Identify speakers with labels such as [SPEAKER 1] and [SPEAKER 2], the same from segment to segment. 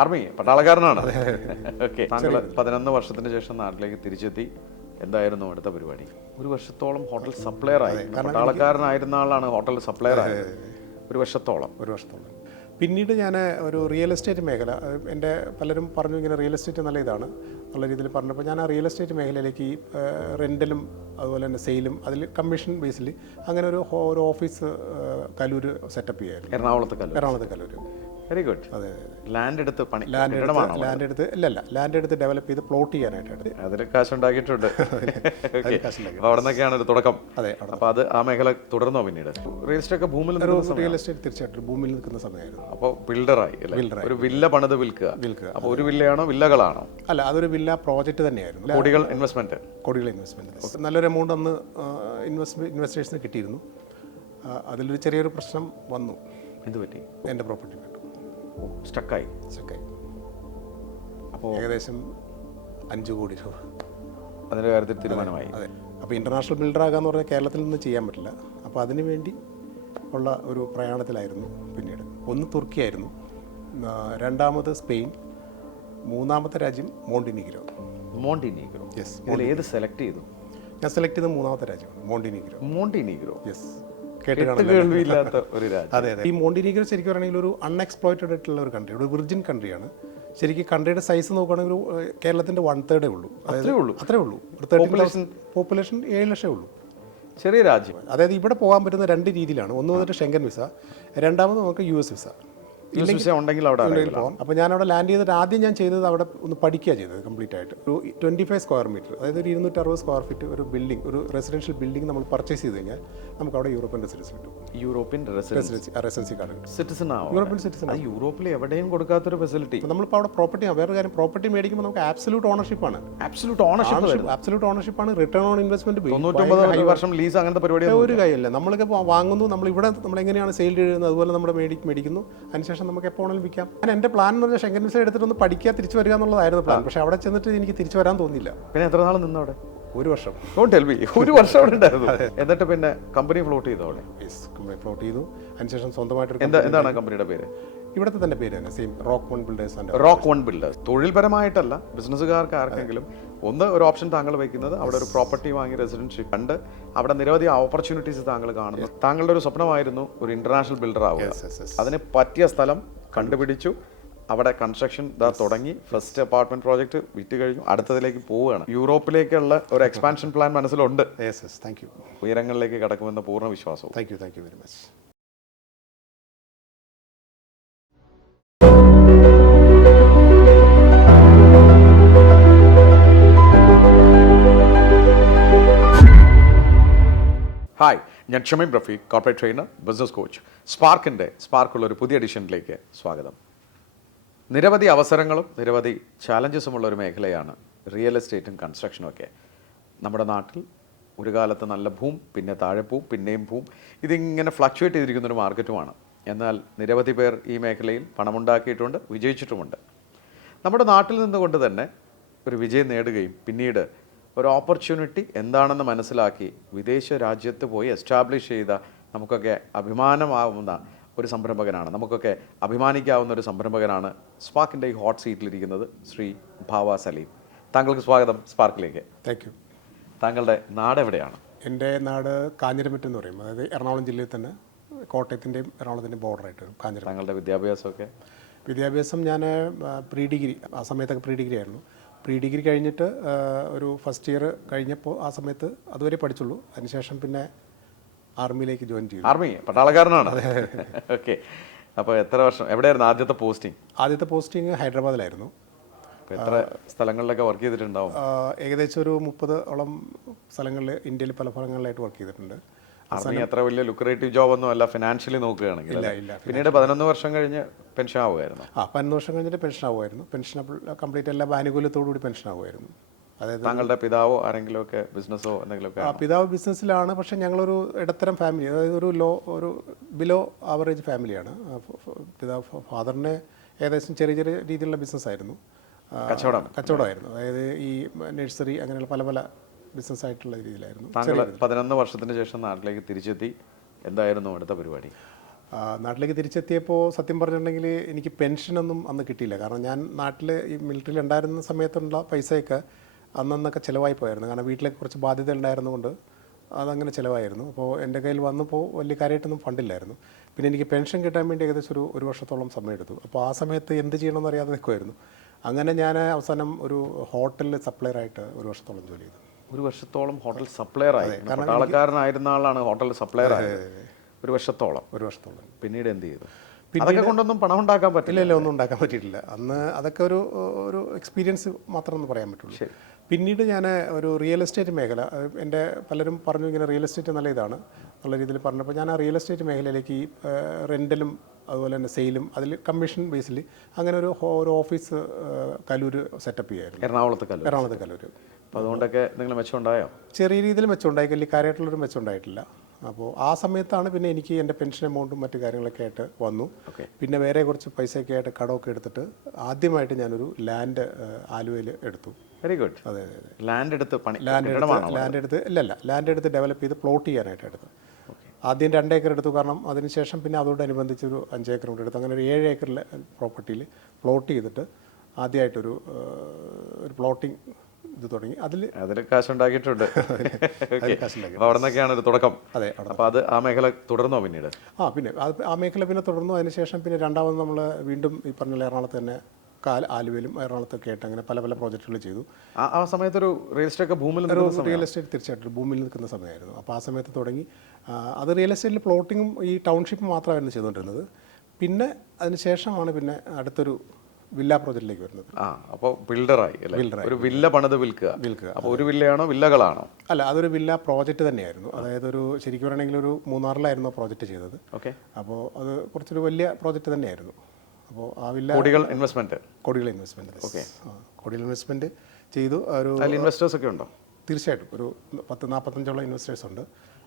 [SPEAKER 1] Army പട്ടാളക്കാരനാണ്. Okay താങ്കൾ പതിനൊന്ന് വർഷത്തിന് ശേഷം നാട്ടിലേക്ക് തിരിച്ചെത്തി. എന്തായിരുന്നു അടുത്ത പരിപാടി? ഒരു വർഷത്തോളം ഹോട്ടൽ സപ്ലയർ ആയി. പട്ടാളക്കാരനായിരുന്ന ആളാണ് ഹോട്ടൽ സപ്ലയർ ആയത്. ഒരു വർഷത്തോളം.
[SPEAKER 2] ഒരു വർഷത്തോളം. പിന്നീട് ഞാൻ ഒരു റിയൽ എസ്റ്റേറ്റ് മേഖല എന്റെ പലരും പറഞ്ഞു ഇങ്ങനെ റിയൽ എസ്റ്റേറ്റ് നല്ല ഇതാണ്. എന്നുള്ള രീതിയിൽ പറഞ്ഞപ്പോൾ ഞാൻ ആ റിയൽ എസ്റ്റേറ്റ് മേഖലയിലേക്ക് ഈ റെന്റലും അതുപോലെ തന്നെ സെയിലും അതിൽ കമ്മീഷൻ ബേസിൽ അങ്ങനെ ഒരു ഒരു ഓഫീസ് കലൂർ സെറ്റപ്പ് ചെയ്യായിരുന്നു.
[SPEAKER 1] എറണാകുളത്ത് കലൂർ
[SPEAKER 2] എറണാകുളത്ത് കലൂർ
[SPEAKER 1] വെരി ഗുഡ്
[SPEAKER 2] അതെ
[SPEAKER 1] ലാൻഡ് എടുത്ത് പണി
[SPEAKER 2] ലാൻഡ് എടുത്ത് ലാൻഡ് എടുത്ത് ഇല്ല അല്ല ലാൻഡ് എടുത്ത് ഡെവലപ്പ് ചെയ്ത് പ്ലോട്ട് ചെയ്യാനായിട്ടാണ്
[SPEAKER 1] അതിന് കാശുണ്ടാക്കിയിട്ടുണ്ട്.
[SPEAKER 2] ഉണ്ടാക്കിയിട്ടുണ്ട്
[SPEAKER 1] അപ്പൊ അവിടെ നിന്നൊക്കെയാണ് ഒരു തുടക്കം.
[SPEAKER 2] അതെ
[SPEAKER 1] അപ്പൊ അത് ആ മേഖല തുടർന്നോ പിന്നീട്? റിയൽ എസ്റ്റേറ്റ് ഒക്കെ ഭൂമിയിൽ
[SPEAKER 2] റിയൽ എസ്റ്റേറ്റ് തീർച്ചയായിട്ടും ഭൂമിയിൽ നിൽക്കുന്ന സമയമായിരുന്നു.
[SPEAKER 1] അപ്പോൾ ബിൽഡറായി
[SPEAKER 2] ബിൽഡറായി.
[SPEAKER 1] ഒരു വില്ല പണിത് വിൽക്കുക.
[SPEAKER 2] വിൽക്കുക.
[SPEAKER 1] അപ്പോൾ ഒരു വില്ലയാണോ വില്ലകളാണോ?
[SPEAKER 2] അല്ല അതൊരു വില്ല പ്രോജക്റ്റ് തന്നെയായിരുന്നു.
[SPEAKER 1] കോടികൾ ഇൻവെസ്റ്റ്മെന്റ്
[SPEAKER 2] കോടികൾ ഇൻവെസ്റ്റ്മെന്റ് നല്ലൊരു എമൗണ്ട് അന്ന് ഇൻവെസ്റ്റ് ഇൻവെസ്റ്റേഴ്സിന് കിട്ടിയിരുന്നു. അതിലൊരു ചെറിയൊരു പ്രശ്നം വന്നു.
[SPEAKER 1] എന്ത് പറ്റി?
[SPEAKER 2] എന്റെ പ്രോപ്പർട്ടി
[SPEAKER 1] സ്റ്റക്കായി അപ്പോൾ
[SPEAKER 2] ഏകദേശം അഞ്ച് കോടി രൂപ.
[SPEAKER 1] അതിന്റെ കാര്യത്തിൽ തീരുമാനമായി.
[SPEAKER 2] അതെ. അപ്പോൾ ഇന്റർനാഷണൽ ബിൽഡർ ആകാന്ന് പറഞ്ഞാൽ കേരളത്തിൽ നിന്ന് ചെയ്യാൻ പറ്റില്ല. അപ്പോൾ അതിന് വേണ്ടി ഉള്ള ഒരു പ്രയാണത്തിലായിരുന്നു പിന്നീട്. ഒന്ന് തുർക്കി ആയിരുന്നു. രണ്ടാമത് സ്പെയിൻ. മൂന്നാമത്തെ രാജ്യം മോണ്ടിനിഗ്രോ.
[SPEAKER 1] മോണ്ടിനിഗ്രോ.
[SPEAKER 2] യെസ്
[SPEAKER 1] ഇതിൽ ഏത് സെലക്ട് ചെയ്തു?
[SPEAKER 2] ഞാൻ സെലക്ട് ചെയ്ത മൂന്നാമത്തെ രാജ്യമാണ് മോണ്ടിനിഗ്രോ.
[SPEAKER 1] മോണ്ടിനിഗ്രോ.
[SPEAKER 2] യെസ് കേട്ട്
[SPEAKER 1] കേട്ട് ഒരു രാജ്യം.
[SPEAKER 2] അതെ അതെ. ഈ മോണ്ടിനീഗ്രോ ശരിക്കും പറയുകയാണെങ്കിൽ ഒരു അൺഎക്സ്പ്ലോയിറ്റഡ് ആയിട്ടുള്ള ഒരു കൺട്രി ഒരു വിർജിൻ കൺട്രിയാണ് ശരിക്കും കൺട്രിയുടെ സൈസ് നോക്കുകയാണെങ്കിൽ കേരളത്തിന്റെ വൺ തേർഡേ ഉള്ളൂ.
[SPEAKER 1] അത്രേ ഉള്ളൂ.
[SPEAKER 2] അത്രേ ഉള്ളൂ. പോപ്പുലേഷൻ പോപ്പുലേഷൻ ഏഴ് ലക്ഷമേ ഉള്ളൂ.
[SPEAKER 1] ചെറിയ രാജ്യം.
[SPEAKER 2] അതായത് ഇവിടെ പോകാൻ പറ്റുന്ന രണ്ട് രീതിയിലാണ്. ഒന്ന് വന്നിട്ട് ഷെങ്കൻ വിസ രണ്ടാമത് നമുക്ക് യു എസ് വിസ
[SPEAKER 1] ഉണ്ടെങ്കിൽ അവിടെ
[SPEAKER 2] പോകാം അപ്പോൾ ഞാൻ അവിടെ ലാൻഡ് ചെയ്തിട്ട് ആദ്യം ഞാൻ ചെയ്തത് അവിടെ ഒന്ന് പഠിക്കുക ചെയ്തത് കംപ്ലീറ്റ് ആയിട്ട്. ഒരു ട്വന്റി ഫൈവ് സ്ക്വയർ മീറ്റർ അതായത് ഒരു ഇരുന്നൂറ്ററുപത് സ്ക്വയർ ഫീറ്റ് ഒരു ബിൽഡിംഗ് ഒരു റെസിഡൻഷ്യൽ ബിൽഡിംഗ് നമ്മൾ പർച്ചേസ് ചെയ്ത് കഴിഞ്ഞാൽ നമുക്ക് അവിടെ യൂറോപ്യൻ റെസിഡൻസ് കിട്ടും.
[SPEAKER 1] European residence
[SPEAKER 2] residency card
[SPEAKER 1] citizen
[SPEAKER 2] European citizen
[SPEAKER 1] യൂറോപ്പിൽ എവിടെയും കൊടുക്കാത്തൊരു ഫെസിലിറ്റി
[SPEAKER 2] നമ്മൾ നമ്മളിപ്പോൾ അവിടെ പ്രോപ്പർട്ടി വേറെ കാര്യം പ്രോപ്പർട്ടി മേടിക്കുമ്പോൾ നമുക്ക് ആബ്സലൂട്ട് ആണ്.
[SPEAKER 1] ആബ്സലൂട്ട് ഓണർഷിപ്പ്
[SPEAKER 2] ആബ്സലൂട്ട് ഓണർഷിപ്പ് ആണ്. റിട്ടേൺ ഓൺ ഇൻവെസ്റ്റ്മെന്റ്
[SPEAKER 1] വർഷം ലീസ് അങ്ങനത്തെ പരിപാടി
[SPEAKER 2] ഒരു കാര്യമല്ല. നമ്മളൊക്കെ വാങ്ങുന്നു നമ്മൾ ഇവിടെ നമ്മൾ എങ്ങനെയാണ് സെയിൽ ചെയ്യുന്നത് അതുപോലെ നമ്മൾ മേടിക്കുന്നു. അതിനുശേഷം നമുക്ക് എപ്പോൾ വേണമെങ്കിലും വിൽക്കാം ഞാൻ എന്റെ പ്ലാൻ എന്ന് പറഞ്ഞാൽ ഷെങ്കൻ വിസ എടുത്തിട്ട് ഒന്ന് പഠിക്കുക തിരിച്ചു വരിക എന്നുള്ളതായിരുന്നു പ്ലാൻ പക്ഷേ അവിടെ ചെന്നിട്ട് എനിക്ക് തിരിച്ചു വരാൻ തോന്നിയില്ല.
[SPEAKER 1] പിന്നെ എത്ര നാൾ നിന്നു അവിടെ
[SPEAKER 2] ഒരു വർഷം.
[SPEAKER 1] ടെൽ മീ ഒരു വർഷം അവിടെ ഉണ്ടായിരുന്നു. എന്നിട്ട് പിന്നെ കമ്പനി ഫ്ലോട്ട് ചെയ്തു അവിടെ?
[SPEAKER 2] ഫ്ലോട്ട് ചെയ്തു. അതിനുശേഷം സ്വന്തമായിട്ട്
[SPEAKER 1] എന്താ എന്താണ് കമ്പനിയുടെ പേര്?
[SPEAKER 2] ഇവിടുത്തെ തന്നെ പേര് തന്നെ same rock one builders
[SPEAKER 1] rock one builders തൊഴിൽപരമായിട്ടല്ല ബിസിനസ്സുകാർക്ക് ആർക്കെങ്കിലും ഒന്ന് ഒരു ഓപ്ഷൻ താങ്കൾ വയ്ക്കുന്നത് അവിടെ ഒരു പ്രോപ്പർട്ടി വാങ്ങി റെസിഡൻഷി കണ്ട് അവിടെ നിരവധി ഓപ്പർച്യൂണിറ്റീസ് താങ്കൾ കാണുന്നു. താങ്കളുടെ ഒരു സ്വപ്നമായിരുന്നു ഒരു ഇന്റർനാഷണൽ ബിൽഡർ ആവുക. അതിന് പറ്റിയ സ്ഥലം കണ്ടുപിടിച്ചു. അവിടെ കൺസ്ട്രക്ഷൻ ഇതാ തുടങ്ങി. ഫസ്റ്റ് അപ്പാർട്ട്മെന്റ് പ്രോജക്റ്റ് വിറ്റ് കഴിഞ്ഞു. അടുത്തതിലേക്ക് പോവുകയാണ്. യൂറോപ്പിലേക്കുള്ള ഒരു എക്സ്പാൻഷൻ പ്ലാൻ മനസ്സിലുണ്ട്.
[SPEAKER 2] താങ്ക് യു
[SPEAKER 1] ഉയരങ്ങളിലേക്ക് കടക്കുമെന്ന പൂർണ വിശ്വാസവും.
[SPEAKER 2] Thank you thank you very much
[SPEAKER 1] hi ഞാൻ Shameem Rafeeq corporate trainer business coach സ്പാർക്കിന്റെ സ്പാർക്കുള്ള ഒരു പുതിയ എഡിഷനിലേക്ക് സ്വാഗതം. നിരവധി അവസരങ്ങളും നിരവധി ചാലഞ്ചസുമുള്ള ഒരു മേഖലയാണ് റിയൽ എസ്റ്റേറ്റും കൺസ്ട്രക്ഷനും ഒക്കെ. നമ്മുടെ നാട്ടിൽ ഒരു കാലത്ത് നല്ല ഭൂം പിന്നെ താഴെ പിന്നെയും ഭൂം. ഇതിങ്ങനെ ഫ്ലക്ച്വേറ്റ് ചെയ്തിരിക്കുന്ന ഒരു മാർക്കറ്റുമാണ് എന്നാൽ നിരവധി പേർ ഈ മേഖലയിൽ പണമുണ്ടാക്കിയിട്ടുണ്ട് വിജയിച്ചിട്ടുമുണ്ട്. നമ്മുടെ നാട്ടിൽ നിന്നുകൊണ്ട് തന്നെ ഒരു വിജയം നേടുകയും പിന്നീട് ഒരു ഓപ്പർച്യൂണിറ്റി എന്താണെന്ന് മനസ്സിലാക്കി വിദേശ രാജ്യത്ത് പോയി എസ്റ്റാബ്ലിഷ് ചെയ്ത നമുക്കൊക്കെ അഭിമാനമാവുന്ന ഒരു സംരംഭകനാണ്. നമുക്കൊക്കെ അഭിമാനിക്കാവുന്ന ഒരു സംരംഭകനാണ് സ്പാർക്കിന്റെ ഈ ഹോട്ട് സീറ്റിലിരിക്കുന്നത് ശ്രീ ഭാവ സലീം. താങ്കൾക്ക് സ്വാഗതം സ്പാർക്കിലേക്ക്.
[SPEAKER 2] താങ്ക് യു
[SPEAKER 1] താങ്കളുടെ നാട് എവിടെയാണ്?
[SPEAKER 2] എന്റെ നാട് കാഞ്ഞിരമറ്റം എന്ന് പറയും. അതായത് എറണാകുളം ജില്ലയിൽ തന്നെ കോട്ടയത്തിന്റെയും എറണാകുളത്തിന്റെയും ബോർഡറായിട്ട് വരും കാഞ്ഞിരം
[SPEAKER 1] താങ്കളുടെ വിദ്യാഭ്യാസമൊക്കെ?
[SPEAKER 2] വിദ്യാഭ്യാസം ഞാൻ പ്രീ ഡിഗ്രി ആ സമയത്തൊക്കെ പ്രീ ഡിഗ്രി ആയിരുന്നു. പ്രീ ഡിഗ്രി കഴിഞ്ഞിട്ട് ഒരു ഫസ്റ്റ് ഇയർ കഴിഞ്ഞപ്പോൾ ആ സമയത്ത് അതുവരെ പഠിച്ചുള്ളൂ. അതിനുശേഷം പിന്നെ ആർമിയിലേക്ക് ജോയിൻ ചെയ്തു.
[SPEAKER 1] ആർമി? പട്ടാളക്കാരനാണ്. ഓക്കെ. അപ്പോൾ എത്ര വർഷം? എവിടെയായിരുന്നു ആദ്യത്തെ പോസ്റ്റിംഗ്
[SPEAKER 2] ആദ്യത്തെ പോസ്റ്റിംഗ് ഹൈദരാബാദിലായിരുന്നു.
[SPEAKER 1] എത്ര സ്ഥലങ്ങളിലൊക്കെ വർക്ക് ചെയ്തിട്ടുണ്ടാവും?
[SPEAKER 2] ഏകദേശം ഒരു മുപ്പത് ഓളം സ്ഥലങ്ങളിൽ ഇന്ത്യയിൽ പല ഭാഗങ്ങളിലായിട്ട് വർക്ക് ചെയ്തിട്ടുണ്ട്.
[SPEAKER 1] ആർമി അത്ര വലിയ ലുക്രേറ്റീവ് ജോബ് ഒന്നും അല്ല ഫിനാൻഷ്യലി നോക്കുകയാണെങ്കിൽ പിന്നീട് പതിനൊന്ന് വർഷം കഴിഞ്ഞ് പെൻഷൻ ആവുമായിരുന്നു?
[SPEAKER 2] ആ പതിനൊന്ന് വർഷം കഴിഞ്ഞിട്ട് പെൻഷൻ ആവുമായിരുന്നു. പെൻഷൻ കംപ്ലീറ്റ് എല്ലാ ആനുകൂല്യത്തോടു കൂടി പെൻഷൻ ആവുമായിരുന്നു. അതായത്
[SPEAKER 1] താങ്കളുടെ പിതാവോ ആരെങ്കിലും ഒക്കെ ബിസിനസ്സോ എന്തെങ്കിലുമൊക്കെ
[SPEAKER 2] ആ പിതാവ് ബിസിനസ്സിലാണ് പക്ഷേ ഞങ്ങളൊരു ഇടത്തരം ഫാമിലി അതായത് ഒരു ലോ ഒരു ബിലോ ആവറേജ് ഫാമിലിയാണ് പിതാവ് ഫാദറിന് ഏകദേശം ചെറിയ ചെറിയ രീതിയിലുള്ള ബിസിനസ്സായിരുന്നു
[SPEAKER 1] കച്ചവടം.
[SPEAKER 2] കച്ചവടമായിരുന്നു. അതായത് ഈ നഴ്സറി അങ്ങനെയുള്ള പല പല ബിസിനസ് ആയിട്ടുള്ള രീതിയിലായിരുന്നു.
[SPEAKER 1] താങ്കൾ പതിനൊന്ന് വർഷത്തിന് ശേഷം നാട്ടിലേക്ക് തിരിച്ചെത്തി. എന്തായിരുന്നു അടുത്ത പരിപാടി?
[SPEAKER 2] നാട്ടിലേക്ക് തിരിച്ചെത്തിയപ്പോൾ സത്യം പറഞ്ഞിട്ടുണ്ടെങ്കിൽ എനിക്ക് പെൻഷനൊന്നും അന്ന് കിട്ടിയില്ല. കാരണം ഞാൻ നാട്ടിൽ ഈ മിലിറ്ററിയിൽ ഉണ്ടായിരുന്ന സമയത്തുള്ള പൈസയൊക്കെ അന്നന്നൊക്കെ ചിലവായി പോയായിരുന്നു. കാരണം വീട്ടിലേക്ക് കുറച്ച് ബാധ്യത ഉണ്ടായിരുന്നുകൊണ്ട് അതങ്ങനെ ചിലവായിരുന്നു. അപ്പോൾ എന്റെ കയ്യിൽ വന്നപ്പോൾ വലിയ കാര്യമായിട്ടൊന്നും ഫണ്ടില്ലായിരുന്നു പിന്നെ എനിക്ക് പെൻഷൻ കിട്ടാൻ വേണ്ടി ഏകദേശം ഒരു ഒരു വർഷത്തോളം സമയമെടുത്തു അപ്പോൾ ആ സമയത്ത് എന്ത് ചെയ്യണമെന്ന് അറിയാതെ നിൽക്കുമായിരുന്നു അങ്ങനെ ഞാൻ അവസാനം ഒരു ഹോട്ടലിൽ സപ്ലയറായിട്ട് ഒരു വർഷത്തോളം ജോലി ചെയ്തു.
[SPEAKER 1] ഒരു വർഷത്തോളം ഹോട്ടൽ സപ്ലയർ ആയി. പട്ടാളക്കാരനായിരുന്ന ആളാണ് ഹോട്ടൽ സപ്ലയർ ആയത്. ഒരു വർഷത്തോളം.
[SPEAKER 2] ഒരു വർഷത്തോളം.
[SPEAKER 1] പിന്നീട് എന്ത് ചെയ്തു? അതൊക്കെ കൊണ്ടൊന്നും പണം ഉണ്ടാക്കാൻ പറ്റില്ല.
[SPEAKER 2] ഇല്ല ഒന്നും ഉണ്ടാക്കാൻ പറ്റിയിട്ടില്ല. അന്ന് അതൊക്കെ ഒരു ഒരു എക്സ്പീരിയൻസ് മാത്രം എന്ന് പറയാൻ പറ്റുള്ളൂ. പിന്നീട് ഞാൻ ഒരു റിയൽ എസ്റ്റേറ്റ് മേഖല എന്റെ പലരും പറഞ്ഞു ഇങ്ങനെ റിയൽ എസ്റ്റേറ്റ് നല്ല ഇതാണ് എന്നുള്ള രീതിയിൽ പറഞ്ഞപ്പോൾ ഞാൻ ആ റിയൽ എസ്റ്റേറ്റ് മേഖലയിലേക്ക് ഈ റെന്റലും അതുപോലെ തന്നെ സെയിലും അതിൽ കമ്മീഷൻ ബേസിൽ അങ്ങനെ ഒരു ഒരു ഓഫീസ് കലൂർ സെറ്റപ്പ് ചെയ്യായിരുന്നു.
[SPEAKER 1] എറണാകുളത്ത് കലൂർ
[SPEAKER 2] എറണാകുളത്ത് കലൂർ
[SPEAKER 1] അപ്പോൾ അതുകൊണ്ടൊക്കെ നിങ്ങൾ മെച്ചമുണ്ടായോ?
[SPEAKER 2] ചെറിയ രീതിയിൽ മെച്ചമുണ്ടായി. വലിയ കാര്യമായിട്ടുള്ളൊരു മെച്ചമുണ്ടായിട്ടില്ല. അപ്പോൾ ആ സമയത്താണ് പിന്നെ എനിക്ക് എന്റെ പെൻഷൻ എമൗണ്ടും മറ്റു കാര്യങ്ങളൊക്കെ ആയിട്ട് വന്നു. പിന്നെ വേറെ കുറച്ച് പൈസയൊക്കെ ആയിട്ട് കടമൊക്കെ എടുത്തിട്ട് ആദ്യമായിട്ട് ഞാനൊരു ലാൻഡ് ആലുവയിൽ എടുത്തു.
[SPEAKER 1] വെരി ഗുഡ്
[SPEAKER 2] അതെ അതെ
[SPEAKER 1] ലാൻഡ് എടുത്ത് പണി
[SPEAKER 2] ലാൻഡ് എടുത്ത് ലാൻഡ് എടുത്ത് ഇല്ല അല്ല ലാൻഡ് എടുത്ത് ഡെവലപ്പ് ചെയ്ത് പ്ലോട്ട് ചെയ്യാനായിട്ട് എടുത്തു. ആദ്യം രണ്ട് ഏക്കർ എടുത്തു. കാരണം അതിനുശേഷം പിന്നെ അതോടനുബന്ധിച്ച് ഒരു അഞ്ച് ഏക്കർ കൂടി എടുത്തു. അങ്ങനെ ഒരു ഏഴ് ഏക്കറിലെ പ്രോപ്പർട്ടിയിൽ പ്ലോട്ട് ചെയ്തിട്ട് ആദ്യമായിട്ടൊരു ഒരു പ്ലോട്ടിംഗ് ഇത് തുടങ്ങി. അതിൽ
[SPEAKER 1] അതിൽ കാശുണ്ടാക്കിയിട്ടുണ്ട്. അവിടെ നിന്നൊക്കെയാണ് ഒരു തുടക്കം.
[SPEAKER 2] അതെ
[SPEAKER 1] അപ്പോൾ അത് ആ മേഖല തുടർന്നോ പിന്നീട്?
[SPEAKER 2] ആ പിന്നെ അത് ആ മേഖല പിന്നെ തുടർന്നു. അതിനുശേഷം പിന്നെ രണ്ടാമത് നമ്മൾ വീണ്ടും ഈ പറഞ്ഞ എറണാകുളത്ത് തന്നെ കാൽ ആലുവയിലും എറണാകുളത്തൊക്കെ ആയിട്ട് അങ്ങനെ പല പല പ്രോജക്റ്റുകൾ ചെയ്തു.
[SPEAKER 1] ആ ആ സമയത്ത് ഒരു റിയൽ എസ്റ്റേറ്റ് ഭൂമിയിൽ
[SPEAKER 2] റിയൽ എസ്റ്റേറ്റ് തീർച്ചയായിട്ടും ഭൂമിയിൽ നിൽക്കുന്ന സമയമായിരുന്നു. അപ്പോൾ ആ സമയത്ത് തുടങ്ങി. അത് റിയൽ എസ്റ്റേറ്റിൽ പ്ലോട്ടിങ്ങും ഈ ടൗൺഷിപ്പ് മാത്രമായിരുന്നു ചെയ്തുകൊണ്ടിരുന്നത്. പിന്നെ അതിന് ശേഷമാണ് പിന്നെ അടുത്തൊരു വില്ല പ്രോജക്റ്റിലേക്ക് വരുന്നത്.
[SPEAKER 1] ആ അപ്പോൾ ബിൽഡറായി അല്ലേ? ഒരു വില്ല പണിത് വിൽക്കുക.
[SPEAKER 2] വിൽക്കുക.
[SPEAKER 1] അപ്പോൾ ഒരു വില്ലയാണോ വില്ലകളാണോ?
[SPEAKER 2] അല്ല അതൊരു വില്ല പ്രോജക്റ്റ് തന്നെയായിരുന്നു. അതായത് ഒരു ശരിക്കും പറയുകയാണെങ്കിൽ ഒരു മൂന്നാറിലായിരുന്നു പ്രോജക്റ്റ് ചെയ്തത്.
[SPEAKER 1] ഓക്കെ.
[SPEAKER 2] അപ്പോൾ അത് കുറച്ചൊരു വലിയ പ്രോജക്റ്റ് തന്നെയായിരുന്നു. അപ്പോൾ ആ വില്ല
[SPEAKER 1] കോടികൾ ഇൻവെസ്റ്റ്മെന്റ്
[SPEAKER 2] കോടികൾ ഇൻവെസ്റ്റ്മെന്റ് കോടികൾ ഇൻവെസ്റ്റ്മെന്റ് ചെയ്തു. ഒരു
[SPEAKER 1] ഇൻവെസ്റ്റേഴ്സ് ഒക്കെ ഉണ്ടോ?
[SPEAKER 2] തീർച്ചയായിട്ടും. ഒരു പത്ത് നാൽപ്പത്തഞ്ചോളം ഇൻവെസ്റ്റേഴ്സ് ഉണ്ട്.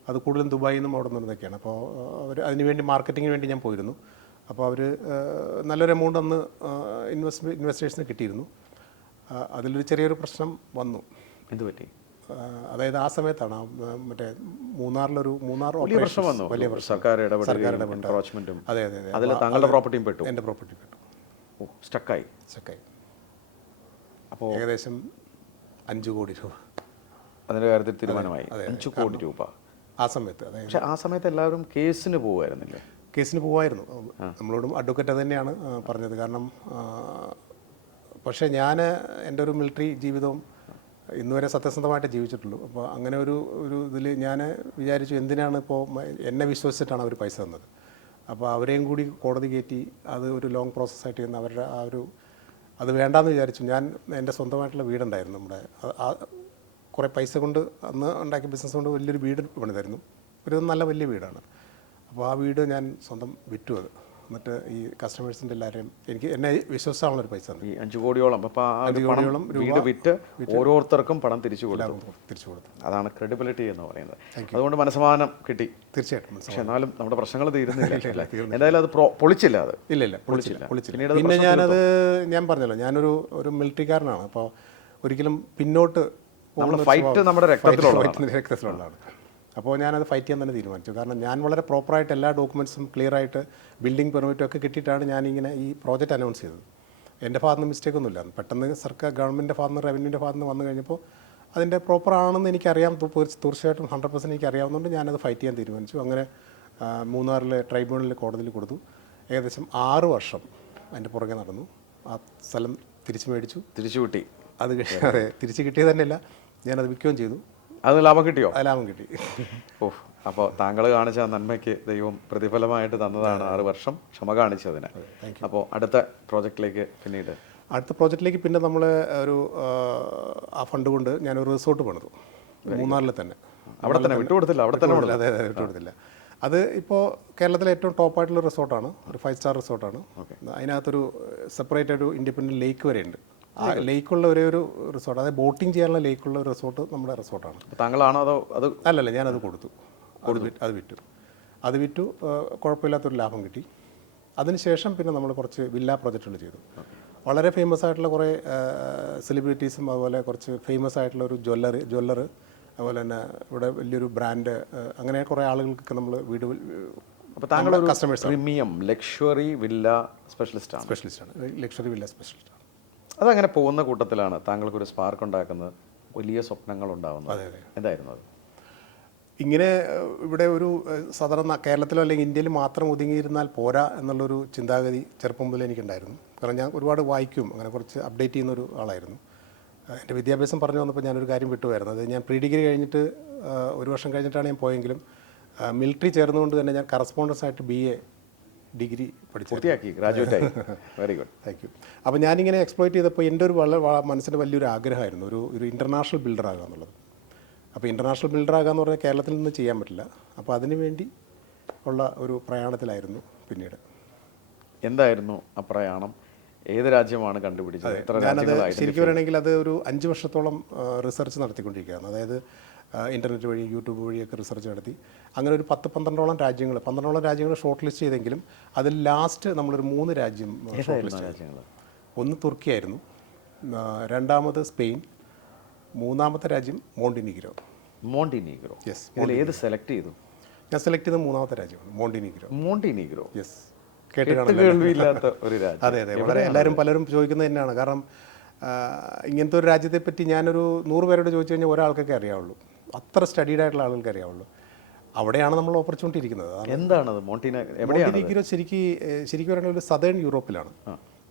[SPEAKER 2] അത് കൂടുതലും ദുബായിൽ നിന്നും അവിടെ നിന്നൊക്കെയാണ് അപ്പോൾ അവർ അതിനുവേണ്ടി മാർക്കറ്റിങ്ങിന് വേണ്ടി ഞാൻ പോയിരുന്നു. അപ്പോൾ അവർ നല്ലൊരു എമൗണ്ട് അന്ന് ഇൻവെസ്റ്റ് ഇൻവെസ്റ്റേഴ്സിന് കിട്ടിയിരുന്നു. അതിലൊരു ചെറിയൊരു പ്രശ്നം വന്നു.
[SPEAKER 1] എന്ത് പറ്റി?
[SPEAKER 2] അതായത് ആ സമയത്താണ് മറ്റേ മൂന്നാറിലൊരു മൂന്നാർ
[SPEAKER 1] വലിയ പ്രശ്നം വന്നു.
[SPEAKER 2] വലിയ പ്രശ്നം.
[SPEAKER 1] സർക്കാർ ഇടപെടലും
[SPEAKER 2] അതെ അതെ അതെ.
[SPEAKER 1] അതിൽ താങ്കളുടെ പ്രോപ്പർട്ടിയും പെട്ടു.
[SPEAKER 2] എന്റെ പ്രോപ്പർട്ടി
[SPEAKER 1] പെട്ടു. സ്റ്റക്കായി
[SPEAKER 2] സ്റ്റക്കായി
[SPEAKER 1] അപ്പോൾ
[SPEAKER 2] ഏകദേശം അഞ്ച് കോടി രൂപ.
[SPEAKER 1] അതിന്റെ കാര്യത്തിൽ തീരുമാനമായി. അഞ്ച് കോടി രൂപ.
[SPEAKER 2] ആ സമയത്ത്
[SPEAKER 1] പക്ഷെ ആ സമയത്ത് എല്ലാവരും കേസിന് പോവായിരുന്നില്ലേ
[SPEAKER 2] കേസിന് പോകുമായിരുന്നു നമ്മളോടും അഡ്വക്കറ്റ് തന്നെയാണ് പറഞ്ഞത്. കാരണം പക്ഷേ ഞാൻ എന്റെ ഒരു മിലിറ്ററി ജീവിതവും ഇന്നുവരെ സത്യസന്ധമായിട്ട് ജീവിച്ചിട്ടുള്ളൂ. അപ്പോൾ അങ്ങനെ ഒരു ഒരു ഇതിൽ ഞാൻ വിചാരിച്ചു എന്തിനാണ് ഇപ്പോൾ എന്നെ വിശ്വസിച്ചിട്ടാണ് അവർ പൈസ തന്നത്. അപ്പോൾ അവരെയും കൂടി കോടതി കയറ്റി അത് ഒരു ലോങ് പ്രോസസ്സായിട്ട് ചെയ്യുന്ന അവരുടെ ആ ഒരു അത് വേണ്ടാന്ന് വിചാരിച്ചു. ഞാൻ എന്റെ സ്വന്തമായിട്ടുള്ള വീടുണ്ടായിരുന്നു നമ്മുടെ കുറേ പൈസ കൊണ്ട് അന്ന് ഉണ്ടാക്കിയ ബിസിനസ് കൊണ്ട് വലിയൊരു വീട് പണിതായിരുന്നു. ഒരു നല്ല വലിയ വീടാണ്. അപ്പോൾ ആ വീട് ഞാൻ സ്വന്തം വിറ്റു അത്. എന്നിട്ട് ഈ കസ്റ്റമേഴ്സിന്റെ എല്ലാവരെയും എനിക്ക് എന്നെ വിശ്വസിച്ചാണ് ഒരു പൈസ
[SPEAKER 1] ഈ അഞ്ച് കോടിയോളം. അപ്പോൾ ആ ഒരു
[SPEAKER 2] കോടിയോളം
[SPEAKER 1] വീട് വിറ്റ് ഓരോരുത്തർക്കും പണം തിരിച്ചു കൊടുത്തു.
[SPEAKER 2] തിരിച്ചു കൊടുത്തു.
[SPEAKER 1] അതാണ് ക്രെഡിബിലിറ്റി എന്ന് പറയുന്നത്. അതുകൊണ്ട് മനസ്സമാനം കിട്ടി.
[SPEAKER 2] തീർച്ചയായിട്ടും
[SPEAKER 1] പക്ഷേ എന്നാലും നമ്മുടെ പ്രശ്നങ്ങൾ തീരുന്നില്ല. എന്തായാലും അത് പൊളിച്ചില്ല അത്.
[SPEAKER 2] ഇല്ല ഇല്ല പൊളിച്ചില്ല പൊളിച്ചില്ല.
[SPEAKER 1] പിന്നീട്
[SPEAKER 2] പിന്നെ ഞാനത് ഞാൻ പറഞ്ഞല്ലോ ഞാനൊരു ഒരു മിലിറ്ററിക്കാരനാണ്. അപ്പോൾ ഒരിക്കലും പിന്നോട്ട്
[SPEAKER 1] നമ്മുടെ ഫൈറ്റ് നമ്മുടെ രക്തത്തിലുള്ളതാണ്.
[SPEAKER 2] ഫൈറ്റ് രക്തത്തിലുള്ളതാണ്. അപ്പോൾ ഞാനത് ഫൈറ്റ് ചെയ്യാൻ തന്നെ തീരുമാനിച്ചു. കാരണം ഞാൻ വളരെ പ്രോപ്പറായിട്ട് എല്ലാ ഡോക്യുമെൻസും ക്ലിയറായിട്ട് ബിൽഡിംഗ് പെർമിറ്റും ഒക്കെ കിട്ടിയിട്ടാണ് ഞാനിങ്ങനെ ഈ പ്രോജക്റ്റ് അനൗൺസ് ചെയ്തത്. എന്റെ ഭാഗത്ത് നിന്ന് മിസ്റ്റേക്ക് ഒന്നുമില്ല. പെട്ടെന്ന് സർക്കാർ ഗവൺമെന്റിന്റെ ഭാഗത്ത് നിന്ന് റവന്യൂന്റെ ഭാഗത്ത് നിന്ന് വന്നു കഴിഞ്ഞപ്പോൾ അതിന്റെ പ്രോപ്പർ ആണെന്ന് എനിക്കറിയാം. തീർച്ചയായിട്ടും ഹൺഡ്രഡ് പെർസെന്റ് എനിക്ക് അറിയാവുന്നതുകൊണ്ട് ഞാനത് ഫൈറ്റ് ചെയ്യാൻ തീരുമാനിച്ചു. അങ്ങനെ മൂന്നാറിലെ ട്രൈബ്യൂണലിൽ കോടതിയിൽ കൊടുത്തു. ഏകദേശം ആറ് വർഷം അതിന്റെ പുറകെ നടന്നു. ആ സ്ഥലം തിരിച്ചു മേടിച്ചു.
[SPEAKER 1] തിരിച്ചു കിട്ടി
[SPEAKER 2] അത് അതെ തിരിച്ചു കിട്ടിയത് തന്നെയല്ല. ഞാനത് വിൽക്കുകയും ചെയ്തു.
[SPEAKER 1] അത് ലാഭം കിട്ടിയോ?
[SPEAKER 2] ലാഭം കിട്ടി.
[SPEAKER 1] ഓ അപ്പോൾ താങ്കൾ കാണിച്ച നന്മയ്ക്ക് ദൈവം പ്രതിഫലമായിട്ട് തന്നതാണ് ആറ് വർഷം ക്ഷമ കാണിച്ചതിന്. അപ്പോൾ അടുത്ത പ്രോജക്റ്റിലേക്ക് പിന്നീട്.
[SPEAKER 2] അടുത്ത പ്രോജക്റ്റിലേക്ക് പിന്നെ നമ്മൾ ഒരു ആ, ഫണ്ട് കൊണ്ട് ഞാനൊരു റിസോർട്ട് പണിതു. മൂന്നാറിൽ തന്നെ.
[SPEAKER 1] അവിടെ തന്നെ വിട്ടു കൊടുത്തില്ല അവിടെ തന്നെ
[SPEAKER 2] അതെ അതെ അതെ വിട്ടുകൊടുത്തില്ല. അത് ഇപ്പോൾ കേരളത്തിലെ ഏറ്റവും ടോപ്പായിട്ടുള്ള റിസോർട്ടാണ്. ഒരു ഫൈവ് സ്റ്റാർ റിസോർട്ടാണ്. അതിനകത്തൊരു സെപ്പറേറ്റ് ഒരു ഇൻഡിപെൻഡന്റ് ലേക്ക് വരെ ഉണ്ട് ആ ലേക്കുള്ള ഒരേ ഒരു റിസോർട്ട് അതായത് ബോട്ടിംഗ് ചെയ്യാനുള്ള ലേക്കുള്ള ഒരു റിസോർട്ട് നമ്മുടെ റിസോർട്ടാണ്.
[SPEAKER 1] താങ്കളാണോ അതോ അത്
[SPEAKER 2] അല്ലല്ല ഞാനത് കൊടുത്തു. അത് വിറ്റ്. അത് വിറ്റു കുഴപ്പമില്ലാത്തൊരു ലാഭം കിട്ടി. അതിനുശേഷം പിന്നെ നമ്മൾ കുറച്ച് വില്ല പ്രൊജക്റ്റുകൾ ചെയ്തു. വളരെ ഫേമസ് ആയിട്ടുള്ള കുറേ സെലിബ്രിറ്റീസും അതുപോലെ കുറച്ച് ഫേമസ് ആയിട്ടുള്ള ഒരു ജ്വല്ലറി ജ്വല്ലർ അതുപോലെ തന്നെ ഇവിടെ വലിയൊരു ബ്രാൻഡ് അങ്ങനെ കുറേ ആളുകൾക്കൊക്കെ നമ്മൾ വീട്
[SPEAKER 1] അപ്പോൾ താങ്കൾ
[SPEAKER 2] customers
[SPEAKER 1] premium luxury villa specialist ആണ്
[SPEAKER 2] സ്പെഷ്യലിസ്റ്റാണ്. ലക്ഷറി വില്ല സ്പെഷ്യലിസ്റ്റാണ്
[SPEAKER 1] അതങ്ങനെ പോകുന്ന കൂട്ടത്തിലാണ് താങ്കൾക്കൊരു സ്പാർക്ക് ഉണ്ടാക്കുന്നത് വലിയ സ്വപ്നങ്ങൾ ഉണ്ടാവുന്നത്.
[SPEAKER 2] അതെ
[SPEAKER 1] എന്തായിരുന്നു അത്?
[SPEAKER 2] ഇങ്ങനെ ഇവിടെ ഒരു സാധാരണ കേരളത്തിലോ അല്ലെങ്കിൽ ഇന്ത്യയിൽ മാത്രം ഒതുങ്ങിയിരുന്നാൽ പോരാ എന്നുള്ളൊരു ചിന്താഗതി ചെറുപ്പം മുതൽ എനിക്കുണ്ടായിരുന്നു. കാരണം ഞാൻ ഒരുപാട് വായിക്കും അങ്ങനെ കുറച്ച് അപ്ഡേറ്റ് ചെയ്യുന്ന ഒരു ആളായിരുന്നു എന്റെ വിദ്യാഭ്യാസം പറഞ്ഞു വന്നപ്പോൾ ഞാനൊരു കാര്യം വിട്ടുപോയിരുന്നു അത് ഞാൻ പ്രീ ഡിഗ്രി കഴിഞ്ഞിട്ട് ഒരു വർഷം കഴിഞ്ഞിട്ടാണ് ഞാൻ പോയെങ്കിലും മിലിറ്ററി ചേർന്നുകൊണ്ട് തന്നെ ഞാൻ കറസ്പോണ്ടൻസ് ആയിട്ട് ബി എ ഡിഗ്രി പഠിച്ചു
[SPEAKER 1] പൂർത്തിയാക്കി ഗ്രാജുവേറ്റ് ആയി വെരി ഗുഡ്
[SPEAKER 2] താങ്ക് യു അപ്പോൾ ഞാനിങ്ങനെ എക്സ്പ്ലോയിറ്റ് ചെയ്തപ്പോൾ എന്റെ ഒരു വളരെ മനസ്സിന്റെ മനസ്സിന് വലിയൊരു ആഗ്രഹമായിരുന്നു. ഒരു ഒരു ഇന്റർനാഷണൽ ബിൽഡർ ആകുക എന്നുള്ളത്. അപ്പോൾ ഇന്റർനാഷണൽ ബിൽഡർ ആകുക എന്ന് പറഞ്ഞാൽ കേരളത്തിൽ നിന്ന് ചെയ്യാൻ പറ്റില്ല. അപ്പോൾ അതിനു വേണ്ടി ഉള്ള ഒരു പ്രയാണത്തിലായിരുന്നു പിന്നീട്.
[SPEAKER 1] എന്തായിരുന്നു ആ പ്രയാണം? ഏത് രാജ്യമാണ് കണ്ടുപിടിച്ചത്?
[SPEAKER 2] ഞാനത് ശരിക്കും പറയുകയാണെങ്കിൽ അത് ഒരു അഞ്ച് വർഷത്തോളം റിസർച്ച് നടത്തിക്കൊണ്ടിരിക്കുകയാണ്. അതായത് ഇന്റർനെറ്റ് വഴി യൂട്യൂബ് വഴിയൊക്കെ റിസർച്ച് നടത്തി. അങ്ങനെ ഒരു പത്ത് പന്ത്രണ്ടോളം രാജ്യങ്ങൾ പന്ത്രണ്ടോളം രാജ്യങ്ങൾ ഷോർട്ട് ലിസ്റ്റ് ചെയ്തെങ്കിലും അതിൽ ലാസ്റ്റ് നമ്മളൊരു മൂന്ന് രാജ്യം ഷോർട്ട് ലിസ്റ്റ് ഒന്ന് തുർക്കിയായിരുന്നു ആയിരുന്നു. രണ്ടാമത് സ്പെയിൻ മൂന്നാമത്തെ രാജ്യം മോണ്ടിനിഗ്രോ.
[SPEAKER 1] മോണ്ടിനിഗ്രോ.
[SPEAKER 2] യെസ്
[SPEAKER 1] ഏത് സെലക്ട് ചെയ്തു?
[SPEAKER 2] ഞാൻ സെലക്ട് ചെയ്ത മൂന്നാമത്തെ രാജ്യമാണ് മോണ്ടിനിഗ്രോ.
[SPEAKER 1] മോണ്ടിനിഗ്രോ.
[SPEAKER 2] യെസ് കേട്ട്
[SPEAKER 1] കേട്ട് ഒരു രാജ്യം.
[SPEAKER 2] അതെ അതെ. വളരെ എല്ലാവരും പലരും ചോദിക്കുന്നത് തന്നെയാണ്. കാരണം ഇങ്ങനത്തെ ഒരു രാജ്യത്തെ പറ്റി ഞാനൊരു നൂറ് പേരോട് ചോദിച്ചു കഴിഞ്ഞാൽ ഒരാൾക്കൊക്കെ അറിയാവുള്ളൂ. അത്ര സ്റ്റഡീഡ് ആയിട്ടുള്ള ആളുകൾക്ക് അറിയാവുള്ളൂ. അവിടെയാണ് നമ്മൾ ഓപ്പർച്യൂണിറ്റി ഇരിക്കുന്നത്. എന്താണ്
[SPEAKER 1] എന്താണത്
[SPEAKER 2] മോണ്ടിനിഗ്രോ ശരിക്കും ശരിക്കും പറയുന്നത് ഒരു സദേൺ യൂറോപ്പിലാണ്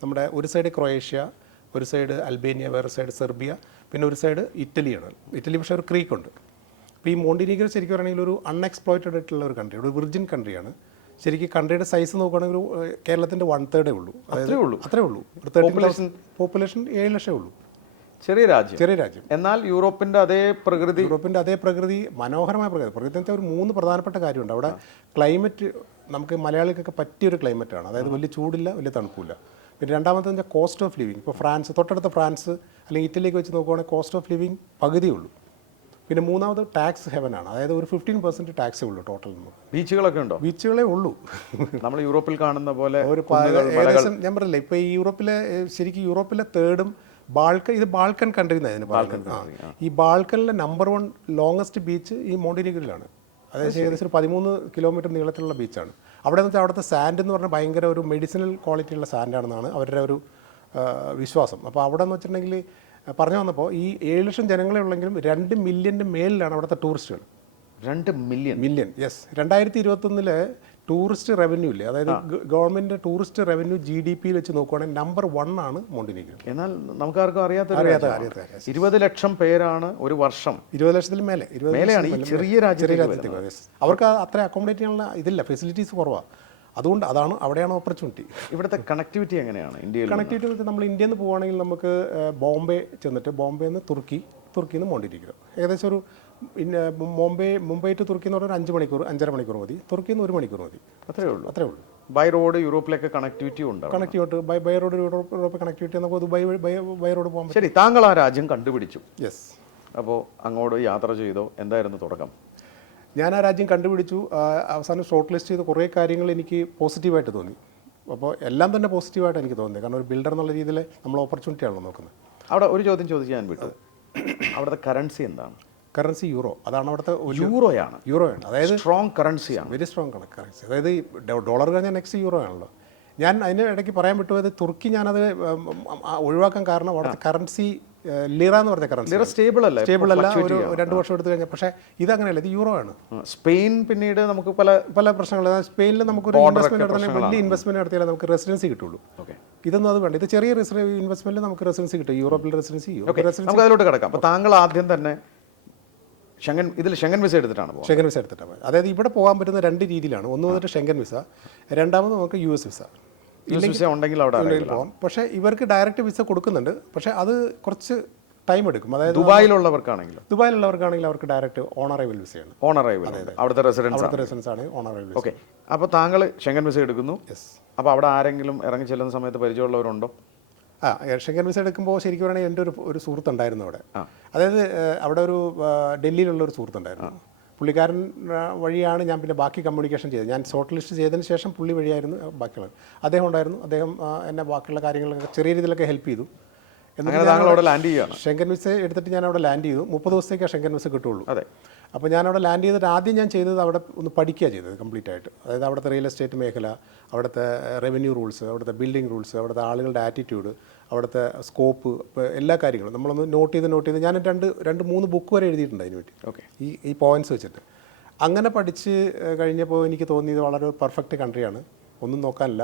[SPEAKER 2] നമ്മുടെ ഒരു സൈഡ് ക്രൊയേഷ്യ ഒരു സൈഡ് അൽബേനിയ വേറെ സൈഡ് സെർബിയ പിന്നെ ഒരു സൈഡ് ഇറ്റലിയാണ്. ഇറ്റലി പക്ഷേ ഒരു ക്രീക്ക് ഉണ്ട്. അപ്പോൾ ഈ മോണ്ടിനീഗ്രോ ശരിക്കും പറയുകയാണെങ്കിൽ ഒരു അൺഎക്സ്പ്ലോയിറ്റഡ് ആയിട്ടുള്ള ഒരു കൺട്രി ഒരു വിർജിൻ കൺട്രിയാണ് ശരിക്കും കൺട്രിയുടെ സൈസ് നോക്കുകയാണെങ്കിൽ കേരളത്തിന്റെ വൺ തേർഡേ ഉള്ളൂ.
[SPEAKER 1] അത്രേ ഉള്ളൂ.
[SPEAKER 2] അത്രേ ഉള്ളൂ. ഒരു തേർട്ടി പോപ്പുലേഷൻ ഏഴ് ലക്ഷമേ ഉള്ളൂ.
[SPEAKER 1] ചെറിയ രാജ്യം.
[SPEAKER 2] ചെറിയ രാജ്യം.
[SPEAKER 1] എന്നാൽ യൂറോപ്പിന്റെ അതേ പ്രകൃതി
[SPEAKER 2] യൂറോപ്പിന്റെ അതേ പ്രകൃതി മനോഹരമായ പ്രകൃതി. പ്രകൃതി ഒരു മൂന്ന് പ്രധാനപ്പെട്ട കാര്യമുണ്ട്. അവിടെ ക്ലൈമറ്റ് നമുക്ക് മലയാളികൾക്കൊക്കെ പറ്റിയൊരു ക്ലൈമറ്റാണ്. അതായത് വലിയ ചൂടില്ല വലിയ തണുപ്പില്ല പിന്നെ രണ്ടാമത്തെ വെച്ചാൽ കോസ്റ്റ് ഓഫ് ലിവിങ് ഇപ്പോൾ ഫ്രാൻസ് തൊട്ടടുത്ത ഫ്രാൻസ് അല്ലെങ്കിൽ ഇറ്റലിയൊക്കെ വെച്ച് നോക്കുവാണെങ്കിൽ കോസ്റ്റ് ഓഫ് ലിവിങ് പകുതിയേ ഉള്ളൂ. പിന്നെ മൂന്നാമത് ടാക്സ് ആണ്. അതായത് ഒരു ഫിഫ്റ്റീൻ പെർസെന്റ് ടാക്സേ ഉള്ളൂ ടോട്ടൽ നിന്ന്
[SPEAKER 1] ബീച്ചുകളൊക്കെ ഉണ്ടോ?
[SPEAKER 2] ബീച്ചുകളേ ഉള്ളൂ.
[SPEAKER 1] നമ്മൾ യൂറോപ്പിൽ കാണുന്ന പോലെ
[SPEAKER 2] ഒരു ഏകദേശം ഞാൻ പറഞ്ഞില്ല ഇപ്പോൾ ഈ യൂറോപ്പിലെ ശരിക്കും യൂറോപ്പിലെ തേർഡും ബാൾക്കൻ ഇത് ബാൾക്കൻ കൺട്രി എന്നാണ് ബാൾക്കൻ പറയുന്നത്. ഈ ബാൾക്കനിലെ നമ്പർ വൺ ലോങ്ങസ്റ്റ് ബീച്ച് ഈ മോണ്ടിനിഗറിലാണ് അതായത് ഏകദേശം ഒരു പതിമൂന്ന് കിലോമീറ്റർ നീളത്തിലുള്ള ബീച്ചാണ് അവിടെ എന്ന് വെച്ചാൽ അവിടുത്തെ സാൻഡ് എന്ന് പറഞ്ഞാൽ ഭയങ്കര ഒരു മെഡിസിനൽ ക്വാളിറ്റി ഉള്ള സാൻഡാണെന്നാണ് അവരുടെ ഒരു വിശ്വാസം. അപ്പോൾ അവിടെ എന്ന് വെച്ചിട്ടുണ്ടെങ്കിൽ പറഞ്ഞു വന്നപ്പോൾ ഈ ഏഴ് ലക്ഷം ജനങ്ങളെ ഉള്ളെങ്കിലും രണ്ട് മില്യന്റെ മേലിലാണ് അവിടുത്തെ ടൂറിസ്റ്റുകൾ
[SPEAKER 1] രണ്ട് മില്യൺ
[SPEAKER 2] മില്യൺ യെസ് രണ്ടായിരത്തി ഇരുപത്തൊന്നിലെ ടൂറിസ്റ്റ് റവന്യൂ ഇല്ലേ? അതായത് government tourist revenue G D പിയിൽ വെച്ച് നോക്കുവാണെങ്കിൽ നമ്പർ വൺ ആണ് മോണ്ടിനിഗ്രോ
[SPEAKER 1] എന്നാൽ നമുക്കാർക്കും അറിയാത്ത
[SPEAKER 2] അറിയാത്ത
[SPEAKER 1] ഇരുപത് ലക്ഷം പേരാണ് ഒരു വർഷം.
[SPEAKER 2] ഇരുപത് ലക്ഷത്തിൽ മേലെ
[SPEAKER 1] മേലെയാണ് ഈ ചെറിയ
[SPEAKER 2] yes. അവർക്ക് അത്ര അക്കോമഡേറ്റ് ചെയ്യാനുള്ള ഇതില്ല ഫെസിലിറ്റീസ് കുറവാണ് അതുകൊണ്ട് അതാണ് അവിടെയാണ് ഓപ്പർച്യൂണിറ്റി
[SPEAKER 1] ഇവിടുത്തെ കണക്ടിവിറ്റി എങ്ങനെയാണ് ഇന്ത്യയിൽ കണക്ടിവിറ്റി
[SPEAKER 2] കണക്ടിവിറ്റി വെച്ചാൽ നമ്മൾ ഇന്ത്യയിൽ നിന്ന് പോവുകയാണെങ്കിൽ നമുക്ക് ബോംബെ ചെന്നിട്ട് ബോംബെ നിന്ന് തുർക്കി തുർക്കിയിൽ നിന്ന് മോണ്ടിനിഗ്രോ ഏകദേശം ഒരു പിന്നെ മുംബൈ മുംബൈ ടു തുർക്കി എന്ന് പറഞ്ഞാൽ അഞ്ച് മണിക്കൂർ അഞ്ചര മണിക്കൂർ മതി. തുർക്കിയിൽ നിന്ന് ഒരു മണിക്കൂർ മതി.
[SPEAKER 1] അത്രേ ഉള്ളൂ.
[SPEAKER 2] അത്രേ ഉള്ളൂ.
[SPEAKER 1] ബൈ റോഡ് യൂറോപ്പിലേക്ക് കണക്ടിവിറ്റി ഉണ്ട്?
[SPEAKER 2] Connectivity by by road Europe Europe connectivity നമുക്ക് ദുബായ് ബൈ ബൈ റോഡ് പോകാൻ
[SPEAKER 1] ശരി താങ്കൾ ആ രാജ്യം കണ്ടുപിടിച്ചു.
[SPEAKER 2] യെസ്
[SPEAKER 1] അപ്പോൾ അങ്ങോട്ട് യാത്ര ചെയ്തോ? എന്തായിരുന്നു തുടക്കം?
[SPEAKER 2] ഞാൻ ആ രാജ്യം കണ്ടുപിടിച്ചു. അവസാനം ഷോർട്ട് ലിസ്റ്റ് ചെയ്ത് കുറേ കാര്യങ്ങൾ എനിക്ക് പോസിറ്റീവായിട്ട് തോന്നി. അപ്പോൾ എല്ലാം തന്നെ പോസിറ്റീവായിട്ട് എനിക്ക് തോന്നി കാരണം ഒരു ബിൽഡർ എന്നുള്ള രീതിയിൽ നമ്മൾ ഓപ്പർച്യൂണിറ്റി ആണല്ലോ നോക്കുന്നത്.
[SPEAKER 1] അവിടെ ഒരു ചോദ്യം ചോദിച്ച് ഞാൻ വിട്ടു. അവിടുത്തെ കറൻസി എന്താണ്?
[SPEAKER 2] കറൻസി യൂറോ അതാണ് അവിടുത്തെ
[SPEAKER 1] യൂറോയാണ്
[SPEAKER 2] യൂറോയാണ് അതായത്
[SPEAKER 1] സ്ട്രോങ് കറൻസിയാണ്
[SPEAKER 2] വെരി സ്ട്രോങ് കറൻസി അതായത് ഡോളർ കഴിഞ്ഞാൽ നെക്സ്റ്റ് യൂറോ ആണല്ലോ. ഞാൻ അതിന് ഇടയ്ക്ക് പറയാൻ പറ്റുമത് തുർക്കി ഞാനത് ഒഴിവാക്കാൻ കാരണം അവിടുത്തെ കറൻസി ലിറ എന്ന് പറഞ്ഞ കറൻസി
[SPEAKER 1] ലിറ സ്റ്റേബിൾ അല്ല?
[SPEAKER 2] സ്റ്റേബിൾ അല്ല ഒരു രണ്ട് വർഷം എടുത്തു കഴിഞ്ഞാൽ പക്ഷേ ഇത് അങ്ങനെയല്ല ഇത് യൂറോ ആണ്.
[SPEAKER 1] സ്പെയിൻ പിന്നീട് നമുക്ക് പല
[SPEAKER 2] പല പ്രശ്നങ്ങൾ സ്പെയിനിൽ നമുക്കൊരു ഇൻവെസ്റ്റ്മെന്റ് നടത്താൻ വലിയ ഇൻവെസ്റ്റ്മെന്റ് നടത്തിയാലേ നമുക്ക് റെസിഡൻസി കിട്ടുള്ളൂ. ഇതൊന്നും അത് വേണ്ട. ഇത് ചെറിയ ഇൻവെസ്റ്റ്മെന്റിൽ നമുക്ക് റെസിഡൻസി കിട്ടും. യൂറോപ്പിൽ റെസിഡൻസി
[SPEAKER 1] നമുക്ക് അതിലോട്ട് കിടക്കാം. അപ്പോൾ താങ്കൾ ആദ്യം തന്നെ ഷെങ്കൻ ഇതിൽ ഷെങ്കൻ വിസ എടുത്തിട്ടാണ്
[SPEAKER 2] ഷെങ്കൻ വിസ എടുത്തിട്ടാണ്. അതായത് ഇവിടെ പോകാൻ പറ്റുന്ന രണ്ട് രീതിയിലാണ്. ഒന്ന് വന്നിട്ട് ഷെങ്കൻ വിസ രണ്ടാമത് നമുക്ക് യു എസ് വിസ.
[SPEAKER 1] വിസ ഉണ്ടെങ്കിൽ അവിടെ
[SPEAKER 2] പോകാം പക്ഷേ ഇവർക്ക് ഡയറക്റ്റ് വിസ കൊടുക്കുന്നുണ്ട്. പക്ഷേ അത് കുറച്ച് ടൈം എടുക്കും. അതായത്
[SPEAKER 1] ദുബായിലുള്ളവർക്കാണെങ്കിലും
[SPEAKER 2] ദുബായിലുള്ളവർക്കാണെങ്കിൽ. അവർക്ക് ഡയറക്റ്റ് ഓൺ അറൈവൽ വിസയാണ്.
[SPEAKER 1] ഓൺ അറൈവൽ അവിടുത്തെ റെസിഡൻസ്
[SPEAKER 2] അവിടുത്തെ റെസിഡൻസ് ആണ് ഓൺ അറൈവൽ
[SPEAKER 1] ഓക്കെ അപ്പോൾ താങ്കൾ ഷെങ്കൻ വിസ എടുക്കുന്നു.
[SPEAKER 2] യെസ്
[SPEAKER 1] അപ്പോൾ അവിടെ ആരെങ്കിലും ഇറങ്ങി ചെല്ലുന്ന സമയത്ത് പരിചയമുള്ളവരുണ്ടോ?
[SPEAKER 2] ആ ഷെങ്കൻ വിസ എടുക്കുമ്പോൾ ശരിക്കും പറയുകയാണെങ്കിൽ എന്റെ ഒരു ഒരു സുഹൃത്തുണ്ടായിരുന്നു അവിടെ. അതായത് അവിടെ ഒരു ഡൽഹിയിലുള്ള ഒരു സുഹൃത്തുണ്ടായിരുന്നു. പുള്ളിക്കാരൻ വഴിയാണ് ഞാൻ പിന്നെ ബാക്കി കമ്മ്യൂണിക്കേഷൻ ചെയ്തത്. ഞാൻ ഷോർട്ട് ലിസ്റ്റ് ചെയ്തതിന് ശേഷം പുള്ളി വഴിയായിരുന്നു ബാക്കിയുള്ളത്. അദ്ദേഹം ഉണ്ടായിരുന്നു. അദ്ദേഹം എന്നെ ബാക്കിയുള്ള കാര്യങ്ങളൊക്കെ ചെറിയ രീതിയിലൊക്കെ ഹെൽപ്പ് ചെയ്തു. എന്നിട്ട്
[SPEAKER 1] ലാൻഡ് ചെയ്യുക
[SPEAKER 2] ഷെങ്കൻ വിസ എടുത്തിട്ട് ഞാൻ അവിടെ ലാൻഡ് ചെയ്തു. മുപ്പത് ദിവസത്തേക്ക് ഷെങ്കൻ വിസ കിട്ടുള്ളൂ
[SPEAKER 1] അതെ.
[SPEAKER 2] അപ്പോൾ ഞാൻ അവിടെ ലാൻഡ് ചെയ്തിട്ട് ആദ്യം ഞാൻ ചെയ്തത് അവിടെ ഒന്ന് പഠിക്കുക ചെയ്തത് കംപ്ലീറ്റ് ആയിട്ട് അതായത് അവിടുത്തെ റിയൽ എസ്റ്റേറ്റ് മേഖല അവിടുത്തെ റവന്യൂ റൂൾസ് അവിടുത്തെ ബിൽഡിംഗ് റൂൾസ് അവിടുത്തെ ആളുകളുടെ ആറ്റിറ്റ്യൂഡ് അവിടുത്തെ സ്കോപ്പ് എല്ലാ കാര്യങ്ങളും നമ്മളൊന്ന് നോട്ട് ചെയ്ത് നോട്ട് ചെയ്ത് ഞാൻ രണ്ട് രണ്ട് മൂന്ന് ബുക്ക് വരെ എഴുതിയിട്ടുണ്ട് അതിന് വേണ്ടി.
[SPEAKER 1] ഓക്കെ.
[SPEAKER 2] ഈ ഈ പോയിന്റ്സ് വെച്ചിട്ട്. അങ്ങനെ പഠിച്ച് കഴിഞ്ഞപ്പോൾ എനിക്ക് തോന്നിയത് വളരെ പെർഫെക്റ്റ് കൺട്രിയാണ്. ഒന്നും നോക്കാനില്ല.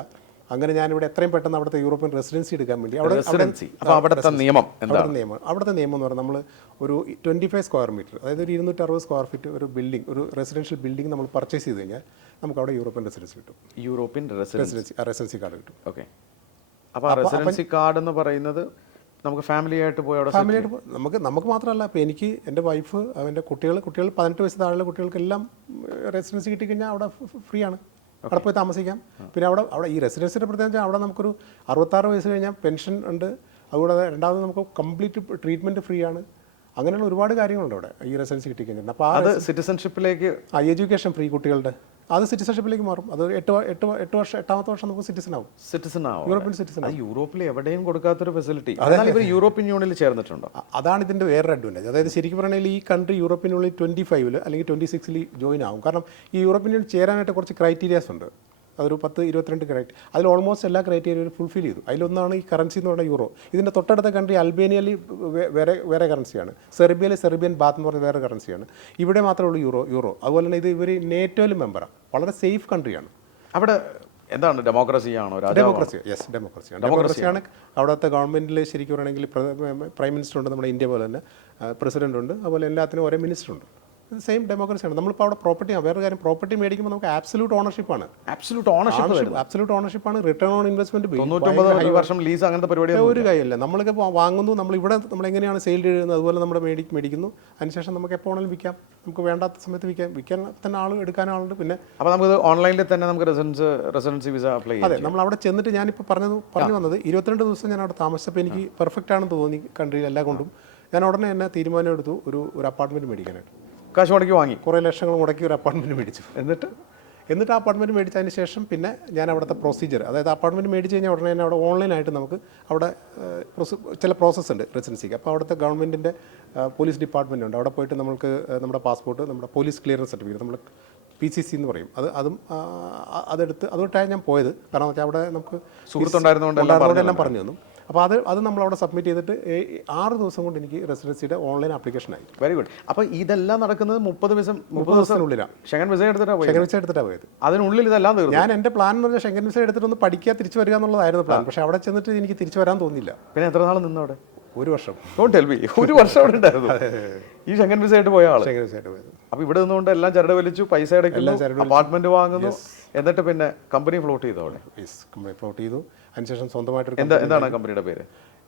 [SPEAKER 2] അങ്ങനെ ഞാനിവിടെ എത്രയും പെട്ടെന്ന് അവിടുത്തെ യൂറോപ്യൻ റെസിഡൻസി എടുക്കാൻ വേണ്ടി അവിടെ
[SPEAKER 1] റെസിഡൻസി. അപ്പോൾ അവിടുത്തെ നിയമം എന്താണ്
[SPEAKER 2] അവിടുത്തെ നിയമം. അവിടുത്തെ നിയമം എന്ന് പറഞ്ഞാൽ നമ്മൾ ഒരു ട്വന്റി ഫൈവ് സ്ക്വയർ മീറ്റർ അതായത് ഒരു ഇരുന്നൂറ്റി അറുപത് സ്ക്വയർ ഫീറ്റ് ഒരു ബിൽഡിംഗ് ഒരു റെസിഡൻഷ്യൽ ബിൽഡിംഗ് നമ്മൾ പർച്ചേസ് ചെയ്ത് കഴിഞ്ഞാൽ നമുക്ക് അവിടെ യൂറോപ്യൻ റെസിഡൻസി കിട്ടും.
[SPEAKER 1] യൂറോപ്യൻ റെസിഡൻസി
[SPEAKER 2] റെസിഡൻസി കാർഡ് കിട്ടും.
[SPEAKER 1] ഓക്കെ അപ്പോൾ റെസിഡൻസി കാർഡ് എന്ന് പറയുന്നത് നമുക്ക് ഫാമിലി ആയിട്ട് പോയി അവിടെ
[SPEAKER 2] ഫാമിലിയായിട്ട് പോ- നമുക്ക് നമുക്ക് മാത്രമല്ല ഇപ്പോൾ എനിക്ക് എന്റെ വൈഫ് അവന്റെ കുട്ടികൾ കുട്ടികൾ പതിനെട്ട് വയസ്സ് താഴെയുള്ള കുട്ടികൾക്കെല്ലാം റെസിഡൻസി കിട്ടിക്കഴിഞ്ഞാൽ അവിടെ ഫ്രീ ആണ്. അവിടെ പോയി താമസിക്കാം. പിന്നെ അവിടെ അവിടെ ഈ റെസിഡൻസിന്റെ പ്രത്യേകത അവിടെ നമുക്കൊരു അറുപത്താറ് വയസ്സ് കഴിഞ്ഞാൽ പെൻഷൻ ഉണ്ട്. അതുകൂടാതെ രണ്ടാമത് നമുക്ക് കംപ്ലീറ്റ് ട്രീറ്റ്മെന്റ് ഫ്രീ ആണ്. അങ്ങനെയുള്ള ഒരുപാട് കാര്യങ്ങളുണ്ട് അവിടെ ഈ റെസിഡൻസ് കിട്ടിക്കഴിഞ്ഞാൽ അപ്പോൾ
[SPEAKER 1] അത് സിറ്റിസൺഷിപ്പിലേക്ക്
[SPEAKER 2] ആ എഡ്യൂക്കേഷൻ ഫ്രീ കുട്ടികളുടെ അത് സിറ്റിസൺഷിപ്പിലേക്ക് മാറും. അത് എട്ട് എട്ട് എട്ട് വർഷം എട്ടാമത്തെ വർഷം നമുക്ക് സിറ്റിസൺ ആവും.
[SPEAKER 1] സിറ്റിസൺ ആവും.
[SPEAKER 2] യൂറോപ്യൻ സിറ്റിസൺ
[SPEAKER 1] ആവും. യൂറോപ്പിൽ എവിടെയും കൊടുക്കാത്തൊരു ഫെസിലിറ്റി അതായത് ഇവർ യൂറോപ്യൻ യൂണിയനിൽ ചേർന്നിട്ടുണ്ടോ.
[SPEAKER 2] അതാണ് ഇതിന്റെ വേറൊരു അഡ്വാന്റേജ് അതായത് ശരിക്കും പറഞ്ഞാൽ ഈ കൺട്രി യൂറോപ്യൻ യൂണിയൻ ട്വന്റി ഫൈവിൽ അല്ലെങ്കിൽ ട്വന്റി സിക്സിൽ ജോയിൻ ആവും. കാരണം ഈ യൂറോപ്യൻ യൂണിയൻ ചേരാനായിട്ട് കുറച്ച് ക്രൈറ്റീരിയാസ് ഉണ്ട്. അതൊരു പത്ത് ഇരുപത്തിരണ്ട് ക്രൈറ്റ് അതിൽ ഓൾമോസ്റ്റ് എല്ലാ ക്രൈറ്റീരിയയും ഫുൾഫിൽ ചെയ്തു. അതിലൊന്നാണ് ഈ കറൻസി എന്ന് പറയുന്ന യൂറോ ഇതിന്റെ തൊട്ടടുത്ത കൺട്രി അൽബേനിയയിൽ വേറെ വേറെ കറൻസിയാണ് സെർബിയയിലെ സെർബിയൻ ബാത്ത് എന്ന് പറഞ്ഞ വേറെ കറൻസിയാണ് ഇവിടെ മാത്രമേ ഉള്ളൂ യൂറോ യൂറോ അതുപോലെ തന്നെ ഇത് ഇവർ നേറ്റോയിലും മെമ്പറാണ് വളരെ സേഫ് കൺട്രിയാണ്
[SPEAKER 1] അവിടെ എന്താണ് ഡെമോക്രസി ആണോ
[SPEAKER 2] ഡെമോക്രസി യെസ് ഡെമോക്രസിയാണ് ഡെമോക്രസിയാണ് അവിടുത്തെ ഗവൺമെന്റിൽ ശരിക്കും പറയുകയാണെങ്കിൽ പ്രൈം മിനിസ്റ്റർ ഉണ്ട് നമ്മുടെ ഇന്ത്യ പോലെ തന്നെ. പ്രസിഡന്റ് ഉണ്ട്. അതുപോലെ എല്ലാത്തിനും ഒരേ മിനിസ്റ്റർ ഉണ്ട്. സെയിം ഡെമോക്രസിയാണ് നമ്മളിപ്പോൾ അവിടെ പ്രോപ്പർട്ടി വേറെ കാര്യം പ്രോപ്പർട്ടി മേടിക്കുമ്പോൾ നമുക്ക് ആബ്സലൂട്ട് ഓണർഷിപ്പാണ്
[SPEAKER 1] ആബ്സലൂട്ട് ഓണർഷിപ്പ്
[SPEAKER 2] ആബ്സലൂട്ട് ഓണർഷിപ്പാണ് റിട്ടേൺ ഓൺ ഇൻവെസ്റ്റ്മെന്റ്
[SPEAKER 1] വർഷം ലീസ് അങ്ങനത്തെ പരിപാടി
[SPEAKER 2] ഒരു കാര്യമില്ല. നമ്മളൊക്കെ വാങ്ങുന്നു നമ്മൾ ഇവിടെ നമ്മൾ എങ്ങനെയാണ് സെയിൽ ചെയ്യുന്നത് അതുപോലെ നമ്മൾ മേടി മേടിക്കുന്നു. അതിനുശേഷം നമുക്ക് എപ്പോൾ വേണമെങ്കിലും വിൽക്കാം. നമുക്ക് വേണ്ടാത്ത സമയത്ത് വിൽക്കാം. വിൽക്കാൻ തന്നെ ആൾ എടുക്കാൻ ആളുണ്ട്. പിന്നെ
[SPEAKER 1] അപ്പോൾ നമുക്ക് ഓൺലൈനിൽ തന്നെ നമുക്ക് റെസിഡൻസ് റെസിഡൻസി വിസ അപ്ലൈ
[SPEAKER 2] അതെ നമ്മൾ അവിടെ ചെന്നിട്ട് ഞാനിപ്പോൾ പറഞ്ഞത് പറഞ്ഞു വന്നത് ഇരുപത്തിരണ്ട് ദിവസം ഞാൻ അവിടെ താമസിച്ചപ്പോൾ എനിക്ക് പെർഫെക്റ്റ് ആണെന്ന് തോന്നി കൺട്രിയിൽ എല്ലാം കൊണ്ടും. ഞാൻ ഉടനെ തന്നെ തീരുമാനം എടുത്തു. ഒരു ഒരു അപ്പാർട്ട്മെന്റ് മേടിക്കാനായിട്ട്.
[SPEAKER 1] കാശ് മുടക്കി വാങ്ങി.
[SPEAKER 2] കുറേ ലക്ഷങ്ങൾ മുടക്കി ഒരു അപ്പാർട്ട്മെന്റ് മേടിച്ചു.
[SPEAKER 1] എന്നിട്ട്
[SPEAKER 2] എന്നിട്ട് ആ അപ്പാർട്ട്മെന്റ് മേടിച്ചതിന് ശേഷം പിന്നെ ഞാൻ അവിടുത്തെ പ്രൊസീജിയർ അതായത് അപ്പാർട്ട്മെന്റ് മേടിച്ച് കഴിഞ്ഞാൽ ഉടനെ തന്നെ അവിടെ ഓൺലൈനായിട്ട് നമുക്ക് അവിടെ ചില പ്രോസസ്സ് ഉണ്ട് റെസിഡൻസിക്ക് അപ്പോൾ അവിടുത്തെ ഗവൺമെന്റിന്റെ പോലീസ് ഡിപ്പാർട്ട്മെന്റ് ഉണ്ട്. അവിടെ പോയിട്ട് നമുക്ക് നമ്മുടെ പാസ്പോർട്ട് നമ്മുടെ പോലീസ് ക്ലിയറൻസ് സർട്ടിഫിക്കറ്റ് നമ്മൾ പി സി സി എന്ന് പറയും. അത് അതും അതെടുത്ത് അതുകൊണ്ടാണ് ഞാൻ പോയത്. കാരണം വെച്ചാൽ അവിടെ നമുക്ക്
[SPEAKER 1] സുഹൃത്തുണ്ടായിരുന്നതുകൊണ്ട് എല്ലാം
[SPEAKER 2] പറഞ്ഞു തന്നു. അപ്പോൾ അത് അത് നമ്മൾ അവിടെ സബ്മിറ്റ് ചെയ്തിട്ട് ആറ് ദിവസം കൊണ്ട് എനിക്ക് റെസിഡൻസിയുടെ ഓൺലൈൻ ആപ്ലിക്കേഷൻ ആയി.
[SPEAKER 1] വെരി ഗുഡ് അപ്പോൾ ഇതെല്ലാം നടക്കുന്നത് മുപ്പത് ദിവസം മുപ്പത്
[SPEAKER 2] ദിവസത്തിനുള്ളിലാണ്
[SPEAKER 1] ഷെങ്കൻ വിസ എടുത്തിട്ടാണ് പോയത്?
[SPEAKER 2] ഷെങ്കൻ വിസ എടുത്തിട്ടാണ് പോയത്.
[SPEAKER 1] അതിനുള്ളിൽ ഇതെല്ലാം തീർന്നു.
[SPEAKER 2] ഞാൻ എന്റെ പ്ലാൻ എന്ന് പറഞ്ഞാൽ ഷെങ്കൻ വിസ എടുത്തിട്ടൊന്ന് പഠിക്കുക തിരിച്ചു വരിക എന്നുള്ളതായിരുന്നു പ്ലാൻ പക്ഷേ അവിടെ ചെന്നിട്ട് എനിക്ക് തിരിച്ചു വരാൻ തോന്നിയില്ല.
[SPEAKER 1] പിന്നെ എത്ര നാൾ നിന്നു അവിടെ?
[SPEAKER 2] ഒരു വർഷം.
[SPEAKER 1] ഡോണ്ട് ടെൽ മി ഒരു വർഷം അവിടെ ഉണ്ടായിരുന്നു. ഈ ഷെങ്കൻ വിസ ആയിട്ട് പോയ ആൾ?
[SPEAKER 2] ഷെങ്കൻ വിസ ആയിട്ട് പോയത്.
[SPEAKER 1] അപ്പോൾ ഇവിടെ നിന്നുകൊണ്ട് എല്ലാം ചരട് വലിച്ചു പൈസ അടയ്ക്കുന്നു അപ്പാർട്ട്മെന്റ് വാങ്ങുന്നു. എന്നിട്ട് പിന്നെ കമ്പനി ഫ്ലോട്ട് ചെയ്തു അവിടെ.
[SPEAKER 2] കമ്പനി ഫ്ലോട്ട് ചെയ്തു. അതിനുശേഷം സ്വന്തമായിട്ട്
[SPEAKER 1] എന്താ എന്താണ് കമ്പനിയുടെ പേര്?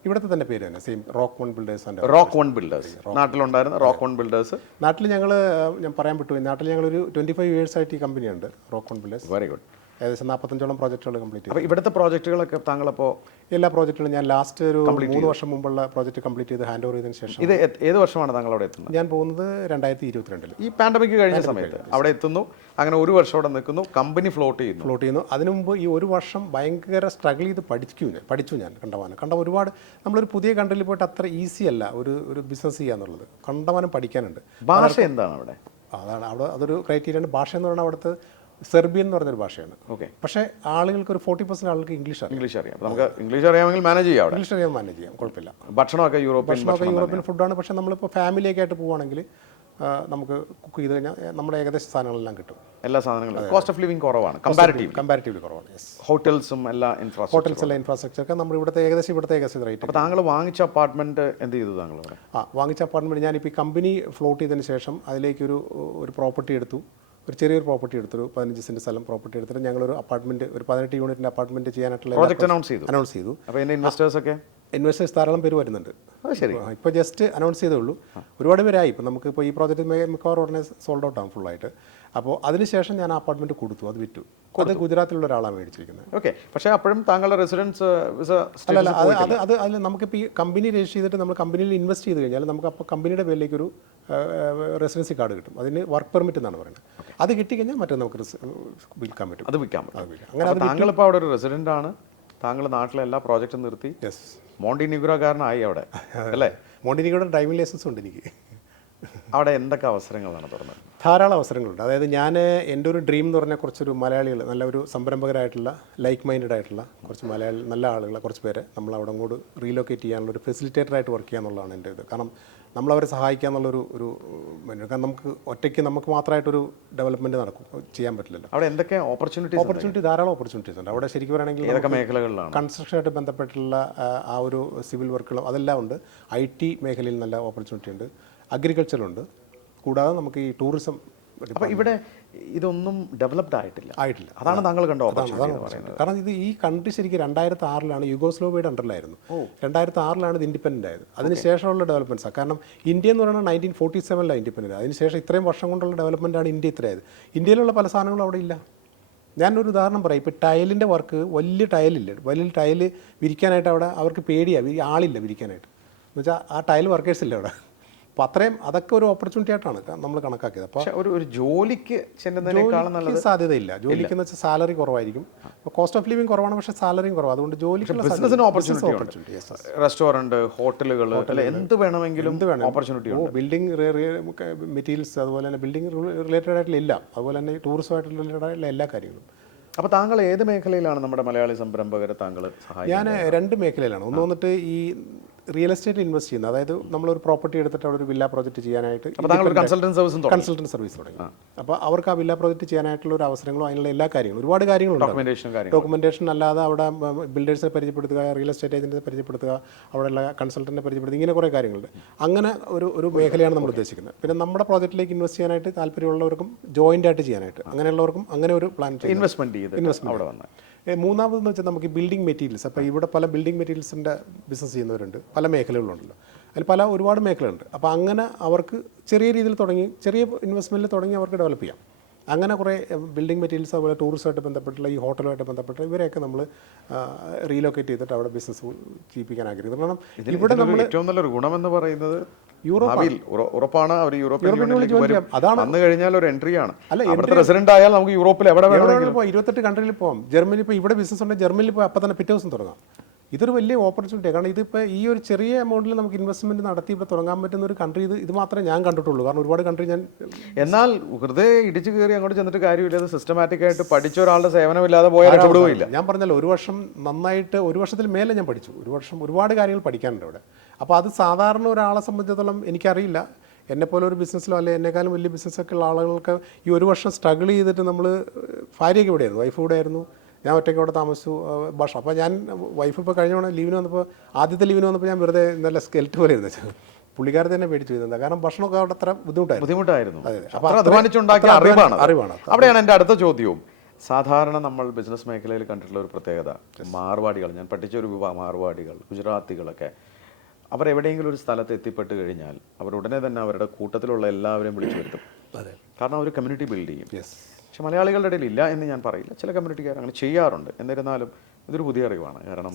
[SPEAKER 2] ഇവിടുത്തെ തന്നെ പേര് തന്നെ same rock one builders and
[SPEAKER 1] rock one builders നാട്ടിലുണ്ടായിരുന്ന rock one builders
[SPEAKER 2] നാട്ടിൽ ഞങ്ങൾ ഞാൻ പറയാൻ പറ്റുമോ നാട്ടിൽ ഞങ്ങളൊരു ട്വന്റി ഫൈവ് ഇയേഴ്സ് ആയിട്ട് ഈ കമ്പനിയുണ്ട് rock one builders
[SPEAKER 1] very good
[SPEAKER 2] ഏകദേശം നാൽപ്പത്തഞ്ചോളം പ്രോജക്റ്റുകൾ കംപ്ലീറ്റ്
[SPEAKER 1] അപ്പോൾ ഇവിടുത്തെ പ്രോജക്റ്റുകളൊക്കെ താങ്കളപ്പോൾ
[SPEAKER 2] എല്ലാ പ്രോജക്റ്റുകളും ഞാൻ ലാസ്റ്റ് ഒരു മൂന്ന് വർഷം മുമ്പുള്ള പ്രോജക്റ്റ് കംപ്ലീറ്റ് ചെയ്ത് ഹാൻഡ് ഓവർ ചെയ്തതിന് ശേഷം
[SPEAKER 1] ഇത് ഏത് വർഷമാണ് താങ്കൾ അവിടെ എത്തുന്നത്?
[SPEAKER 2] ഞാൻ പോകുന്നത് രണ്ടായിരത്തി ഇരുപത്തിരണ്ടിൽ
[SPEAKER 1] ഈ പാൻഡമിക് കഴിഞ്ഞ സമയത്ത് അവിടെ എത്തുന്നു. അങ്ങനെ ഒരു വർഷം അവിടെ നിൽക്കുന്നു. കമ്പനി ഫ്ലോട്ട് ചെയ്യുന്നു.
[SPEAKER 2] ഫ്ലോട്ട് ചെയ്യുന്നു. അതിനു മുമ്പ് ഈ ഒരു വർഷം ഭയങ്കര സ്ട്രഗിൾ ചെയ്ത് പഠിക്കൂ ഞാൻ പഠിച്ചു ഞാൻ കണ്ടവാനം കണ്ട ഒരുപാട് നമ്മളൊരു പുതിയ കൺട്രിയിൽ പോയിട്ട് അത്ര ഈസി അല്ല ഒരു ഒരു ബിസിനസ് ചെയ്യാന്നുള്ളത് കണ്ടവാനം പഠിക്കാനുണ്ട്.
[SPEAKER 1] ഭാഷ എന്താണ് അവിടെ?
[SPEAKER 2] അതാണ് അവിടെ അതൊരു ക്രൈറ്റീരിയ ഭാഷ എന്ന് പറഞ്ഞാൽ അവിടുത്തെ സെർബിയൻ എന്ന് പറഞ്ഞൊരു ഭാഷയാണ്.
[SPEAKER 1] ഓക്കെ
[SPEAKER 2] പക്ഷേ ആളുകൾക്ക് ഒരു ഫോർട്ടി പെർസെന്റ് ആളുകൾക്ക് ഇംഗ്ലീഷ് അറിയാം.
[SPEAKER 1] ഇംഗ്ലീഷ് അറിയാം. അപ്പോൾ നമുക്ക് ഇംഗ്ലീഷ് അറിയാമെങ്കിൽ മാനേജ് ചെയ്യാം അവിടെ.
[SPEAKER 2] ഇംഗ്ലീഷ് അറിയാൻ മാനേജ് ചെയ്യാം. കുഴപ്പമില്ല.
[SPEAKER 1] ഭക്ഷണമൊക്കെ യൂറോപ്യൻ
[SPEAKER 2] ഭക്ഷണമൊക്കെ യൂറോപ്യൻ ഫുഡാണ് പക്ഷേ നമ്മളിപ്പോൾ ഫാമിലിയൊക്കെ ആയിട്ട് പോവുകയാണെങ്കിൽ ആ, നമുക്ക് കുക്ക് ചെയ്ത് കഴിഞ്ഞാൽ നമ്മുടെ ഏകദേശം സാധനങ്ങളെല്ലാം കിട്ടും.
[SPEAKER 1] എല്ലാ സാധനങ്ങളും. കോസ്റ്റ് ഓഫ് ലിവിംഗ് കുറവാണ്. കമ്പാരിറ്റീവ്
[SPEAKER 2] കമ്പാരിറ്റീവ്ലി കുറവാണ്. യെസ്
[SPEAKER 1] ഹോട്ടൽസും എല്ലാ ഇൻഫ്രാസ്ട്രക്ചർ
[SPEAKER 2] ഹോട്ടൽസ് എല്ലാം ഇൻഫ്രാസ്ട്രക്ചർ ഒക്കെ നമ്മൾ ഇവിടുത്തെ ഏകദേശം ഇവിടുത്തെ ഏകദേശം റേറ്റ്
[SPEAKER 1] അപ്പോൾ താങ്കൾ വാങ്ങിച്ച അപ്പാർട്ട്മെന്റ് എന്ത് ചെയ്തു താങ്കൾ അവിടെ?
[SPEAKER 2] ആ വാങ്ങിച്ച അപ്പാർട്ട്മെന്റ് ഞാനിപ്പോൾ ഈ കമ്പനി ഫ്ലോട്ട് ചെയ്തതിന് ശേഷം അതിലേക്കൊരു ഒരു പ്രോപ്പർട്ടി എടുത്തു. ഒരു ചെറിയൊരു പ്രോപ്പർട്ടി എടുത്തൊരു ഒരു പതിനഞ്ച് സെന്റ് സ്ഥലം പ്രോപ്പർട്ടി എടുത്തിട്ട് ഞങ്ങളൊരു അപ്പാർട്ട്മെന്റ് ഒരു പതിനെട്ട് യൂണിറ്റിന്റെ അപ്പാർട്ട്മെന്റ് ചെയ്യാനായിട്ടുള്ള
[SPEAKER 1] പ്രോജക്റ്റ് അനൗൺസ് ചെയ്തു?
[SPEAKER 2] അനൗൺസ് ചെയ്തു.
[SPEAKER 1] അപ്പോൾ എന്റെ ഇൻവെസ്റ്റേഴ്സ് ഒക്കെ?
[SPEAKER 2] ഇൻവെസ്റ്റേഴ്സ് ധാരാളം പേര് വരുന്നുണ്ട്.
[SPEAKER 1] ശരി.
[SPEAKER 2] ഇപ്പോൾ ജസ്റ്റ് അനൗൺസ് ചെയ്തേ ഉള്ളൂ. ഒരുപാട് പേരായി. ഇപ്പോൾ നമുക്ക് ഇപ്പോൾ ഈ പ്രോജക്റ്റ് മിക്കവാറും ഉടനെ സോൾഡ് ഔട്ട് ആവും ഫുള്ളായിട്ട് അപ്പോൾ അതിനുശേഷം ഞാൻ അപ്പാർട്ട്മെന്റ് കൊടുത്തു അത് വിറ്റു. അത് ഗുജറാത്തിലുള്ള ഒരാളാണ് മേടിച്ചിരിക്കുന്നത്.
[SPEAKER 1] ഓക്കെ പക്ഷേ അപ്പോഴും താങ്കളുടെ റെസിഡൻസ് വിസ
[SPEAKER 2] അല്ല അത് അത് അത് അതിൽ നമുക്കിപ്പോൾ ഈ കമ്പനി രജിസ്റ്റർ ചെയ്തിട്ട് നമ്മൾ കമ്പനിയിൽ ഇൻവെസ്റ്റ് ചെയ്ത് കഴിഞ്ഞാൽ നമുക്ക് അപ്പോൾ കമ്പനിയുടെ പേരിലേക്ക് ഒരു റെസിഡൻസി കാർഡ് കിട്ടും. അതിന് വർക്ക് പെർമിറ്റ് എന്നാണ് പറയുന്നത്. അത് കിട്ടിക്കഴിഞ്ഞാൽ മറ്റേ നമുക്ക് വിൽക്കാൻ പറ്റും.
[SPEAKER 1] അത് വിൽക്കാൻ പറ്റും.
[SPEAKER 2] അങ്ങനെ
[SPEAKER 1] താങ്കൾ താങ്കളിപ്പോൾ അവിടെ ഒരു റെസിഡന്റ് ആണ്. താങ്കൾ നാട്ടിലെ എല്ലാ പ്രോജക്റ്റും നിർത്തി.
[SPEAKER 2] യെസ്
[SPEAKER 1] മോണ്ടി നിഗുറക്കാരനായി അവിടെ അല്ലേ?
[SPEAKER 2] മോണ്ടിനിക്കോടെ ഡ്രൈവിംഗ് ലൈസൻസ് ഉണ്ട് എനിക്ക്.
[SPEAKER 1] അവിടെ എന്തൊക്കെ അവസരങ്ങളാണ് തുറന്നത്?
[SPEAKER 2] ധാരാളം അവസരങ്ങളുണ്ട്. അതായത് ഞാൻ എന്റെ ഒരു ഡ്രീം എന്ന് പറഞ്ഞാൽ കുറച്ചൊരു മലയാളികൾ നല്ല ഒരു സംരംഭകരായിട്ടുള്ള ലൈക്ക് മൈൻഡഡ് ആയിട്ടുള്ള കുറച്ച് മലയാളി നല്ല ആളുകളെ കുറച്ച് പേരെ നമ്മൾ അവിടെ അങ്ങോട്ട് റീലൊക്കേറ്റ് ചെയ്യാനുള്ള ഒരു ഫെസിലിറ്റേറ്റർ ആയിട്ട് വർക്ക് ചെയ്യുക എന്നുള്ളതാണ് എന്റെ ഇത്. കാരണം നമ്മളവരെ സഹായിക്കുക എന്നുള്ളൊരു ഒരു മെനു. കാരണം നമുക്ക് ഒറ്റയ്ക്ക് നമുക്ക് മാത്രമായിട്ടൊരു ഡെവലപ്മെന്റ് നടക്കും. ചെയ്യാൻ പറ്റില്ലല്ലോ.
[SPEAKER 1] അവിടെ എന്തൊക്കെ ഓപ്പർച്യൂണിറ്റി
[SPEAKER 2] ഓപ്പർച്യൂണിറ്റി ധാരാളം ഓപ്പർച്യൂണിറ്റീസ് ഉണ്ട്. അവിടെ ശരിക്കും പറയുകയാണെങ്കിൽ
[SPEAKER 1] ഏതൊക്കെ മേഖലകളിലാണ്?
[SPEAKER 2] കൺസ്ട്രക്ഷനായിട്ട് ബന്ധപ്പെട്ടുള്ള ആ, ആ ഒരു സിവിൽ വർക്കുകളും അതെല്ലാം ഉണ്ട്. ഐ ടി മേഖലയിൽ നല്ല ഓപ്പർച്യൂണിറ്റി ഉണ്ട്. അഗ്രികൾച്ചറുണ്ട് കൂടാതെ നമുക്ക് ഈ ടൂറിസം
[SPEAKER 1] അപ്പോൾ ഇവിടെ ഇതൊന്നും ഡെവലപ്ഡ് ആയിട്ടില്ല.
[SPEAKER 2] ആയിട്ടില്ല.
[SPEAKER 1] അതാണ് താങ്കൾ കണ്ട ഓപ്പർച്യൂണിറ്റി
[SPEAKER 2] കാരണം ഇത് ഈ കൺട്രി ശരിക്കും രണ്ടായിരത്തി ആറിലാണ് യുഗോസ്ലോവിയയുടെ അണ്ടറിലായിരുന്നു. രണ്ടായിരത്തി ആറിലാണ് ഇത് ഇൻഡിപെൻഡന്റ് ആയത്. അതിനുശേഷമുള്ള ഡെവലപ്മെന്റ്സാണ് കാരണം ഇന്ത്യ എന്ന് പറയുന്നത് നയന്റീൻ ഫോർട്ടി സെവനിലാണ് ഇൻഡിപെൻഡന്റ് അതിനുശേഷം ഇത്രയും വർഷം കൊണ്ടുള്ള ഡെവലപ്മെന്റ് ആണ് ഇന്ത്യ ഇത്രയായത്. ഇന്ത്യയിലുള്ള പല സാധനങ്ങളും അവിടെ ഇല്ല. ഞാനൊരു ഉദാഹരണം പറയാം. ഇപ്പോൾ ടയലിന്റെ വർക്ക് വലിയ ടയലില്ല വലിയ ടയൽ വിരിക്കാനായിട്ട് അവിടെ അവർക്ക് പേടിയാണ് ആളില്ല വിരിക്കാനായിട്ട്. എന്നുവെച്ചാൽ ആ ടയൽ വർക്കേഴ്സ് ഇല്ല അവിടെ. അപ്പോൾ അത്രയും അതൊക്കെ ഒരു ഓപ്പർച്യൂണിറ്റി ആയിട്ടാണ് നമ്മൾ കണക്കാക്കിയത്. അപ്പോൾ
[SPEAKER 1] ഒരു ഒരു ജോലിക്ക് ചെല്ലുന്നതിനേക്കാളും
[SPEAKER 2] ജോലിക്ക് സാധ്യതയില്ല. ജോലിക്ക് എന്ന് വെച്ചാൽ സാലറി കുറവായിരിക്കും. കോസ്റ്റ് ഓഫ് ലിവിങ് കുറവാണ് പക്ഷേ സാലറിയും കുറവാണ് അതുകൊണ്ട്
[SPEAKER 1] ജോലിക്ക് ഓപ്പർച്യൂണിറ്റി റെസ്റ്റോറന്റ് ഹോട്ടലുകൾ എന്ത് ഹോട്ടലുകൾ എന്ത് വേണമെങ്കിലും. ഓപ്പർച്യൂണിറ്റി
[SPEAKER 2] ബിൽഡിംഗ് മെറ്റീരിയൽസ് അതുപോലെ തന്നെ ബിൽഡിംഗ് റിലേറ്റഡ് ആയിട്ടുള്ള എല്ലാം. അതുപോലെ തന്നെ ടൂറിസമായിട്ട് റിലേറ്റഡ് ആയിട്ടുള്ള എല്ലാ കാര്യങ്ങളും.
[SPEAKER 1] അപ്പോൾ താങ്കൾ ഏത് മേഖലയിലാണ് നമ്മുടെ മലയാളി സംരംഭകരെ താങ്കൾ സഹായിക്കുന്നത്?
[SPEAKER 2] ഞാൻ രണ്ട് മേഖലയിലാണ്. ഒന്ന് വന്നിട്ട് ഈ റിയൽ എസ്റ്റേറ്റ് ഇൻവെസ്റ്റ് ചെയ്യുന്നത് അതായത് നമ്മളൊരു പ്രോപ്പർട്ടി എടുത്തിട്ട് അവിടെ ഒരു വില്ല പ്രോജക്റ്റ് ചെയ്യാനായിട്ട്
[SPEAKER 1] കൺസൾട്ടൻ കൺസൾട്ടന്റ് സർവീസും
[SPEAKER 2] കൺസൾട്ടന്റ് സർവീസ് തുടങ്ങി. അപ്പോൾ അവർക്ക് ആ വില്ല പ്രോജക്റ്റ് ചെയ്യാനായിട്ടുള്ള ഒരു അവസരങ്ങളും അതിനുള്ള എല്ലാ കാര്യങ്ങളും ഒരുപാട് കാര്യങ്ങളുണ്ട്.
[SPEAKER 1] ഡോക്യുമെന്റേഷൻ
[SPEAKER 2] അല്ലാതെ അവിടെ ബിൽഡേഴ്സിനെ പരിചയപ്പെടുത്തുക റിയൽ എസ്റ്റേറ്റ് ഏജന്റിനെ പരിചയപ്പെടുത്തുക അവിടെയുള്ള കൺസൾട്ടന്റിനെ പരിചയപ്പെടുത്തുക ഇങ്ങനെ കുറേ കാര്യങ്ങളുണ്ട്. അങ്ങനെ ഒരു ഒരു മേഖലയാണ് നമ്മൾ ഉദ്ദേശിക്കുന്നത്. പിന്നെ നമ്മുടെ പ്രോജക്റ്റിലേക്ക് ഇൻവെസ്റ്റ് ചെയ്യാനായിട്ട് താല്പര്യമുള്ളവർക്കും ജോയിന്റ് ആയിട്ട് ചെയ്യാനായിട്ട് അങ്ങനെയുള്ളവർക്കും അങ്ങനെ ഒരു പ്ലാൻ
[SPEAKER 1] ഇൻവെസ്റ്റ്മെന്റ് ചെയ്ത് അവിടെ വന്ന്
[SPEAKER 2] ഏ, മൂന്നാമതെന്ന് വെച്ചാൽ നമുക്ക് ബിൽഡിംഗ് മെറ്റീരിയൽസ് അപ്പോൾ ഇവിടെ പല ബിൽഡിംഗ് മെറ്റീരിയൽസിന്റെ ബിസിനസ് ചെയ്യുന്നവരുണ്ട്. പല മേഖലകളുണ്ടല്ലോ. അതിൽ പല ഒരുപാട് മേഖലയുണ്ട് അപ്പോൾ അങ്ങനെ അവർക്ക് ചെറിയ രീതിയിൽ തുടങ്ങി ചെറിയ ഇൻവെസ്റ്റ്മെന്റിൽ തുടങ്ങി അവർക്ക് ഡെവലപ്പ് ചെയ്യാം. അങ്ങനെ കുറേ ബിൽഡിംഗ് മെറ്റീരിയൽസ് അതുപോലെ ടൂറിസമായിട്ട് ബന്ധപ്പെട്ടുള്ള ഈ ഹോട്ടലുമായിട്ട് ബന്ധപ്പെട്ട ഇവരെയൊക്കെ നമ്മൾ റീലൊക്കേറ്റ് ചെയ്തിട്ട് അവിടെ ബിസിനസ് ചെയ്യിപ്പിക്കാൻ ആഗ്രഹിക്കുന്നു. കാരണം ഇവിടെ
[SPEAKER 1] നമ്മൾ ഏറ്റവും നല്ലൊരു ഗുണമെന്ന് പറയുന്നത് ഉറ- ഉറപ്പാണ് അവർ യൂറോപ്യൻ യൂണിയനിലേക്ക് വരും.
[SPEAKER 2] അതാണ്
[SPEAKER 1] വന്നു കഴിഞ്ഞാൽ ഒരു എൻട്രി ആണ്.
[SPEAKER 2] അല്ല,
[SPEAKER 1] അവിടുത്തെ റെസിഡന്റ് ആയാൽ നമുക്ക് യൂറോപ്പിൽ എവിടെ വേണമെങ്കിലും.
[SPEAKER 2] ഇരുപത്തെട്ട് കൺട്രിയിൽ പോകാം ജർമ്മനി ഇപ്പോൾ ഇവിടെ ബിസിനസ് ഉണ്ടെങ്കിൽ ജർമ്മനിയിൽ പോയി അപ്പം തന്നെ പിറ്റേ ദിവസം തുടങ്ങാം. ഇതൊരു വലിയ ഓപ്പർച്യൂണിറ്റിയാണ് കാരണം ഇതിപ്പോൾ ഈ ഒരു ചെറിയ എമൗണ്ടിൽ നമുക്ക് ഇൻവെസ്റ്റ്മെന്റ് നടത്തി ഇവിടെ തുടങ്ങാൻ പറ്റുന്ന ഒരു കൺട്രി ഇത് ഇത് മാത്രമേ ഞാൻ കണ്ടിട്ടുള്ളൂ. കാരണം ഒരുപാട് കൺട്രി ഞാൻ
[SPEAKER 1] എന്നാൽ വെറുതെ ഇടിച്ചു കയറി അങ്ങോട്ട് ചെന്നിട്ട് കാര്യമില്ല. അത് സിസ്റ്റമാറ്റിക് ആയിട്ട് പഠിച്ച ഒരാളുടെ സേവനമില്ലാതെ പോയാൽ
[SPEAKER 2] ഞാൻ പറഞ്ഞല്ലോ ഒരു വർഷം നന്നായിട്ട് ഒരു വർഷത്തിൽ മേലെ ഞാൻ പഠിച്ചു. ഒരു വർഷം ഒരുപാട് കാര്യങ്ങൾ പഠിക്കാനുണ്ട് അവിടെ. അപ്പോൾ അത് സാധാരണ ഒരാളെ സംബന്ധിച്ചിടത്തോളം എനിക്കറിയില്ല. എന്നെപ്പോലെ ഒരു ബിസിനസ്സിലോ അല്ലെങ്കിൽ എന്നെക്കാളും വലിയ ബിസിനസ്സൊക്കെ ഉള്ള ആളുകൾക്ക് ഈ ഒരു വർഷം സ്ട്രഗിൾ ചെയ്തിട്ട് നമ്മൾ ഭാര്യയൊക്കെ ഇവിടെയായിരുന്നു വൈഫ് ഇവിടെ ആയിരുന്നു ഞാൻ ഒറ്റയ്ക്ക് അവിടെ താമസിച്ചു ഭക്ഷണം. അപ്പോൾ ഞാൻ വൈഫ് ഇപ്പോൾ കഴിഞ്ഞ തവണ ലീവിന് വന്നപ്പോൾ ആദ്യത്തെ ലീവിന് വന്നപ്പോൾ ഞാൻ വെറുതെ നല്ല സ്കെൽറ്റ് പോലെ ഇരുന്നു. പുള്ളിക്കാരൻ തന്നെ പേടിച്ചു വരുന്നത് കാരണം ഭക്ഷണമൊക്കെ അവിടെ അത്ര ബുദ്ധിമുട്ടായിരുന്നു. അപ്പോൾ
[SPEAKER 1] അധ്വാനിച്ചുണ്ടാക്കിയ അറിവാണ്.
[SPEAKER 2] അറിവാണ്.
[SPEAKER 1] അവിടെയാണ് എന്റെ അടുത്ത ചോദ്യവും. സാധാരണ നമ്മൾ ബിസിനസ് മേഖലയിൽ കണ്ടിട്ടുള്ള ഒരു പ്രത്യേകത മാർവാടികൾ. ഞാൻ പഠിച്ച ഒരു വിഭാഗം മാർവാടികൾ ഗുജറാത്തികളൊക്കെ. അവർ എവിടെയെങ്കിലും ഒരു സ്ഥലത്ത് എത്തിപ്പെട്ട് കഴിഞ്ഞാൽ അവർ ഉടനെ തന്നെ അവരുടെ കൂട്ടത്തിലുള്ള എല്ലാവരെയും വിളിച്ചു വരുത്തും. കാരണം അവർ കമ്മ്യൂണിറ്റി ബിൽഡ് ചെയ്യും. പക്ഷെ മലയാളികളുടെ ഇടയിൽ ഇല്ല എന്ന് ഞാൻ പറയില്ല. ചില കമ്മ്യൂണിറ്റിക്കാർ അങ്ങനെ ചെയ്യാറുണ്ട്. എന്നിരുന്നാലും ഇതൊരു പുതിയ അറിവാണ്. കാരണം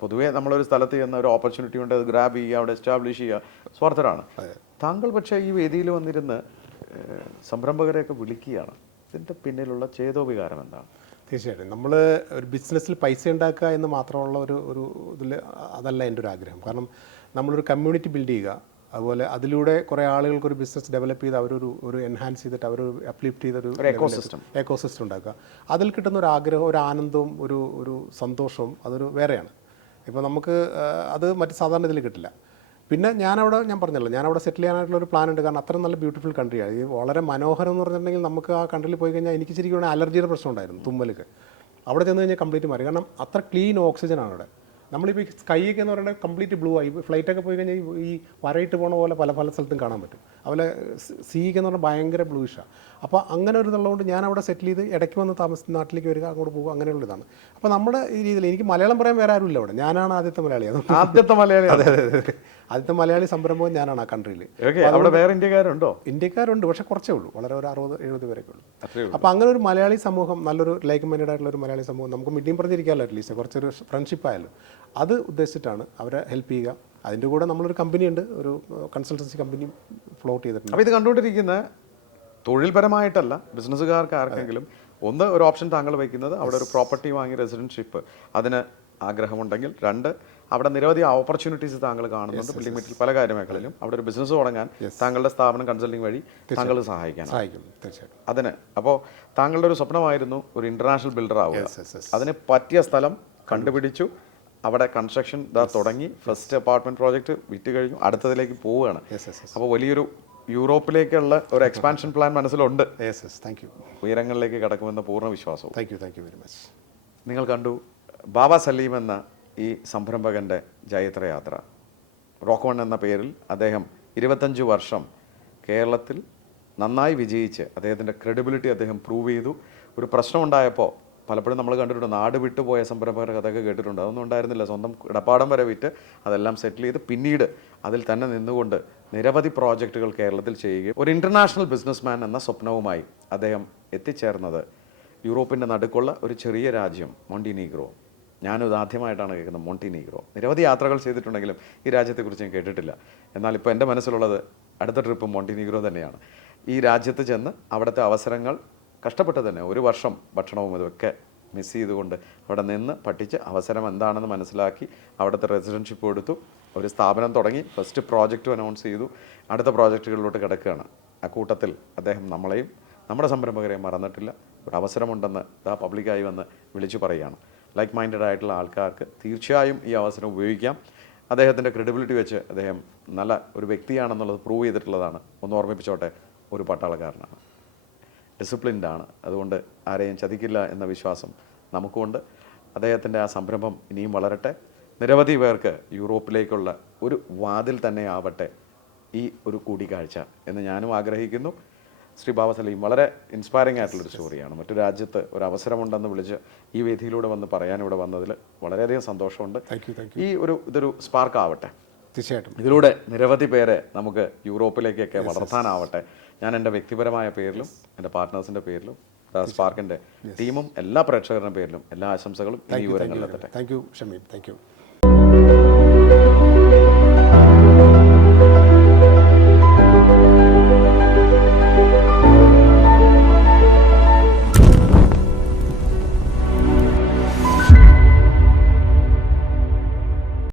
[SPEAKER 1] പൊതുവേ നമ്മളൊരു സ്ഥലത്ത് ചെന്ന ഒരു ഓപ്പർച്യൂണിറ്റി ഉണ്ട് അത് ഗ്രാബ് ചെയ്യുക അവിടെ എസ്റ്റാബ്ലിഷ് ചെയ്യുക സ്വാർത്ഥരാണ്. താങ്കൾ പക്ഷേ ഈ വേദിയിൽ വന്നിരുന്ന് സംരംഭകരെയൊക്കെ വിളിക്കുകയാണ്. ഇതിന്റെ പിന്നിലുള്ള ചേതോവികാരം എന്താണ്?
[SPEAKER 2] തീർച്ചയായിട്ടും. നമ്മൾ ഒരു ബിസിനസ്സിൽ പൈസ ഉണ്ടാക്കുക എന്ന് മാത്രമുള്ള ഒരു ഒരു ഇതിൽ അതല്ല എന്റെ ഒരു ആഗ്രഹം. കാരണം നമ്മളൊരു കമ്മ്യൂണിറ്റി ബിൽഡ് ചെയ്യുക അതുപോലെ അതിലൂടെ കുറേ ആളുകൾക്ക് ഒരു ബിസിനസ് ഡെവലപ്പ് ചെയ്ത് അവരൊരു ഒരു എൻഹാൻസ് ചെയ്തിട്ട് അവരൊരു അപ്ലിഫ്റ്റ് ചെയ്തൊരു
[SPEAKER 1] എക്കോസിസ്റ്റം
[SPEAKER 2] എക്കോസിസ്റ്റം ഉണ്ടാക്കുക. അതിൽ കിട്ടുന്ന ഒരു ആഗ്രഹം ഒരു ആനന്ദവും ഒരു ഒരു സന്തോഷവും അതൊരു വേറെയാണ്. ഇപ്പോൾ നമുക്ക് അത് മറ്റ് സാധാരണ ഇതിൽ കിട്ടില്ല. പിന്നെ ഞാനവിടെ ഞാൻ പറഞ്ഞല്ലോ ഞാനവിടെ സെറ്റിൽ ചെയ്യാനായിട്ടുള്ള ഒരു പ്ലാൻ ഉണ്ട്. കാരണം അത്ര നല്ല ബ്യൂട്ടിഫുൾ കൺട്രിയാണ് ഇത് വളരെ മനോഹരം എന്ന് പറഞ്ഞിട്ടുണ്ടെങ്കിൽ നമുക്ക് ആ കൺട്രിയിൽ പോയി കഴിഞ്ഞാൽ എനിക്ക് ശരിക്കും അലർജിയുടെ പ്രശ്നം ഉണ്ടായിരുന്നു തുമ്മലൊക്കെ അവിടെ ചെന്ന് കഴിഞ്ഞാൽ കംപ്ലീറ്റ് മാറി. കാരണം അത്ര ക്ലീൻ ഓക്സിജനാണ് അവിടെ. നമ്മളിപ്പോൾ ഈ സ്കൈയൊക്കെ എന്ന് പറയുന്നത് കംപ്ലീറ്റ് ബ്ലൂ ആയി. ഫ്ലൈറ്റൊക്കെ പോയി കഴിഞ്ഞാൽ ഈ- വരയിട്ട് പോണ പോലെ പല പല സ്ഥലത്തും കാണാൻ പറ്റും. അതുപോലെ സീക്ക് എന്ന് പറഞ്ഞാൽ ഭയങ്കര ബ്ലൂയിഷാണ് അപ്പോൾ അങ്ങനെ ഒരു ഇതുള്ളതുകൊണ്ട് ഞാൻ അവിടെ സെറ്റിൽ ചെയ്ത് ഇടയ്ക്ക് വന്ന് താമസിച്ച് നാട്ടിലേക്ക് വരിക അങ്ങോട്ട് പോകുക അങ്ങനെയുള്ള ഇതാണ്. അപ്പോൾ നമ്മുടെ ഈ രീതിയിൽ എനിക്ക് മലയാളം പറയാൻ വേറെ ആരുമില്ല അവിടെ ഞാനാണ് ആദ്യത്തെ മലയാളി.
[SPEAKER 1] ആദ്യത്തെ മലയാളി
[SPEAKER 2] അതെ അതെ അതെ ആദ്യത്തെ മലയാളി സംരംഭം ഞാനാണ് ആ കൺട്രിയിൽ
[SPEAKER 1] അവിടെ വേറെ ഇന്ത്യക്കാരുണ്ടോ?
[SPEAKER 2] ഇന്ത്യക്കാരുണ്ട് പക്ഷേ കുറച്ചേ ഉള്ളൂ. വളരെ ഒരു അറുപത് എഴുപത് പേരൊക്കെ ഉള്ളൂ. അപ്പോൾ അങ്ങനെ ഒരു മലയാളി സമൂഹം നല്ലൊരു ലൈക്ക് മൈൻഡഡ് ആയിട്ടുള്ള ഒരു മലയാളി സമൂഹം നമുക്ക് മിഡിയും പറഞ്ഞിരിക്കാമല്ലോ അറ്റ്ലീസ്റ്റ് കുറച്ചൊരു ഫ്രണ്ട്ഷിപ്പ് ആയാലും. അത് ഉദ്ദേശിച്ചിട്ടാണ് അവരെ ഹെൽപ്പ് ചെയ്യുക. അതിന്റെ കൂടെ നമ്മളൊരു കമ്പനി ഉണ്ട്. ഒരു കൺസൾട്ടൻസി കമ്പനി ഫ്ലോട്ട് ചെയ്തിട്ടുണ്ട്.
[SPEAKER 1] അപ്പോൾ ഇത് കണ്ടുകൊണ്ടിരിക്കുന്ന തൊഴിൽപരമായിട്ടല്ല ബിസിനസ്സുകാർക്ക് ആർക്കെങ്കിലും ഒന്ന് ഒരു ഓപ്ഷൻ താങ്കൾ വയ്ക്കുന്നത് അവിടെ ഒരു പ്രോപ്പർട്ടി വാങ്ങി റെസിഡൻഷിപ്പ് അതിന് ആഗ്രഹമുണ്ടെങ്കിൽ. രണ്ട് അവിടെ നിരവധി ഓപ്പർച്യൂണിറ്റീസ് താങ്കൾ കാണുന്നുണ്ട്. ബിൽഡിംഗ് മെറ്റീരിയൽ പല കാര്യമേഖലയിലും. അവിടെ ഒരു ബിസിനസ് തുടങ്ങാൻ താങ്കളുടെ സ്ഥാപനം കൺസൾട്ടിംഗ് വഴി താങ്കൾ സഹായിക്കാൻ
[SPEAKER 2] സഹായിക്കും തീർച്ചയായിട്ടും.
[SPEAKER 1] അതിന് അപ്പോൾ താങ്കളുടെ ഒരു സ്വപ്നമായിരുന്നു ഒരു ഇന്റർനാഷണൽ ബിൽഡർ ആവുക. അതിന് പറ്റിയ സ്ഥലം കണ്ടുപിടിച്ചു. അവിടെ കൺസ്ട്രക്ഷൻ ഇതാ തുടങ്ങി. ഫസ്റ്റ് അപ്പാർട്ട്മെന്റ് പ്രോജക്റ്റ് വിറ്റ് കഴിഞ്ഞു. അടുത്തതിലേക്ക് പോവുകയാണ്. അപ്പോൾ വലിയൊരു യൂറോപ്പിലേക്കുള്ള ഒരു എക്സ്പാൻഷൻ പ്ലാൻ മനസ്സിലുണ്ട്.
[SPEAKER 2] താങ്ക് യു
[SPEAKER 1] ഉയരങ്ങളിലേക്ക് കടക്കുമെന്ന പൂർണ വിശ്വാസവും.
[SPEAKER 2] Thank you thank you very much
[SPEAKER 1] നിങ്ങൾ കണ്ടു ബാബ സലീം എന്ന ഈ സംരംഭകന്റെ ജയത്രയാത്ര. റോക്ക് വൺ എന്ന പേരിൽ അദ്ദേഹം ഇരുപത്തഞ്ച് വർഷം കേരളത്തിൽ നന്നായി വിജയിച്ച് അദ്ദേഹത്തിന്റെ ക്രെഡിബിലിറ്റി അദ്ദേഹം പ്രൂവ് ചെയ്തു. ഒരു പ്രശ്നമുണ്ടായപ്പോൾ പലപ്പോഴും നമ്മൾ കണ്ടിട്ടുണ്ട് നാട് വിട്ടുപോയ സംരംഭകരുടെ കഥയൊക്കെ കേട്ടിട്ടുണ്ട്. അതൊന്നും ഉണ്ടായിരുന്നില്ല. സ്വന്തം ഇടപാടം വരെ വിറ്റ് അതെല്ലാം സെറ്റിൽ ചെയ്ത് പിന്നീട് അതിൽ തന്നെ നിന്നുകൊണ്ട് നിരവധി പ്രോജക്റ്റുകൾ കേരളത്തിൽ ചെയ്യുകയും ഒരു ഇന്റർനാഷണൽ ബിസിനസ്മാൻ എന്ന സ്വപ്നവുമായി അദ്ദേഹം എത്തിച്ചേർന്നത് യൂറോപ്പിന്റെ നടുക്കുള്ള ഒരു ചെറിയ രാജ്യം മോണ്ടിനീഗ്രോ. ഞാനും ഇത് ആദ്യമായിട്ടാണ് കേൾക്കുന്നത് മോണ്ടിനീഗ്രോ. നിരവധി യാത്രകൾ ചെയ്തിട്ടുണ്ടെങ്കിലും ഈ രാജ്യത്തെക്കുറിച്ച് ഞാൻ കേട്ടിട്ടില്ല. എന്നാൽ ഇപ്പോൾ എന്റെ മനസ്സിലുള്ളത് അടുത്ത ട്രിപ്പ് മോണ്ടിനീഗ്രോ തന്നെയാണ്. ഈ രാജ്യത്ത് ചെന്ന് അവിടുത്തെ അവസരങ്ങൾ കഷ്ടപ്പെട്ട് തന്നെ ഒരു വർഷം ഭക്ഷണവും ഇതൊക്കെ മിസ് ചെയ്തുകൊണ്ട് അവിടെ നിന്ന് പഠിച്ച് അവസരം എന്താണെന്ന് മനസ്സിലാക്കി അവിടുത്തെ റെസിഡൻഷിപ്പ് എടുത്തു. ഒരു സ്ഥാപനം തുടങ്ങി. ഫസ്റ്റ് പ്രോജക്റ്റും അനൗൺസ് ചെയ്തു. അടുത്ത പ്രോജക്റ്റുകളിലോട്ട് കിടക്കുകയാണ്. ആ കൂട്ടത്തിൽ അദ്ദേഹം നമ്മളെയും നമ്മുടെ സംരംഭകരെയും മറന്നിട്ടില്ല. ഒരു അവസരമുണ്ടെന്ന് ഇതാ പബ്ലിക്കായി വന്ന് വിളിച്ചു പറയുകയാണ്. ലൈക്ക് മൈൻഡഡ് ആയിട്ടുള്ള ആൾക്കാർക്ക് തീർച്ചയായും ഈ അവസരം ഉപയോഗിക്കാം. അദ്ദേഹത്തിന്റെ ക്രെഡിബിലിറ്റി വെച്ച് അദ്ദേഹം നല്ല ഒരു വ്യക്തിയാണെന്നുള്ളത് പ്രൂവ് ചെയ്തിട്ടുള്ളതാണ്. ഒന്ന് ഓർമ്മിപ്പിച്ചോട്ടെ. ഒരു പട്ടാളക്കാരനാണ്. ഡിസിപ്ലിൻഡ് ആണ് അതുകൊണ്ട് ആരെയും ചതിക്കില്ല എന്ന വിശ്വാസം നമുക്കുണ്ട്. അദ്ദേഹത്തിന്റെ ആ സംരംഭം ഇനിയും വളരട്ടെ. നിരവധി പേർക്ക് യൂറോപ്പിലേക്കുള്ള ഒരു വാതിൽ തന്നെ ആവട്ടെ ഈ ഒരു കൂടിക്കാഴ്ച എന്ന് ഞാനും ആഗ്രഹിക്കുന്നു. ശ്രീ ബാബ സലീം വളരെ ഇൻസ്പയറിംഗ് ആയിട്ടുള്ളൊരു സ്റ്റോറിയാണ് മറ്റു രാജ്യത്ത് ഒരു അവസരമുണ്ടെന്ന് വിളിച്ച് ഈ വേദിയിലൂടെ വന്ന് പറയാൻ ഇവിടെ വന്നതിൽ വളരെയധികം സന്തോഷമുണ്ട്. ഈ ഒരു ഇതൊരു സ്പാർക്ക് ആവട്ടെ.
[SPEAKER 2] തീർച്ചയായിട്ടും.
[SPEAKER 1] ഇതിലൂടെ നിരവധി പേരെ നമുക്ക് യൂറോപ്പിലേക്കൊക്കെ വളർത്താനാവട്ടെ. ഞാൻ എന്റെ വ്യക്തിപരമായ പേരിലും എന്റെ പാർട്ട്നേഴ്സിന്റെ പേരിലും സ്പാർക്കിന്റെ ടീമും എല്ലാ പ്രേക്ഷകരുടെ പേരിലും എല്ലാ ആശംസകളും ഈ വിവരങ്ങളിലെത്തട്ടെ
[SPEAKER 2] thank you Shameem thank you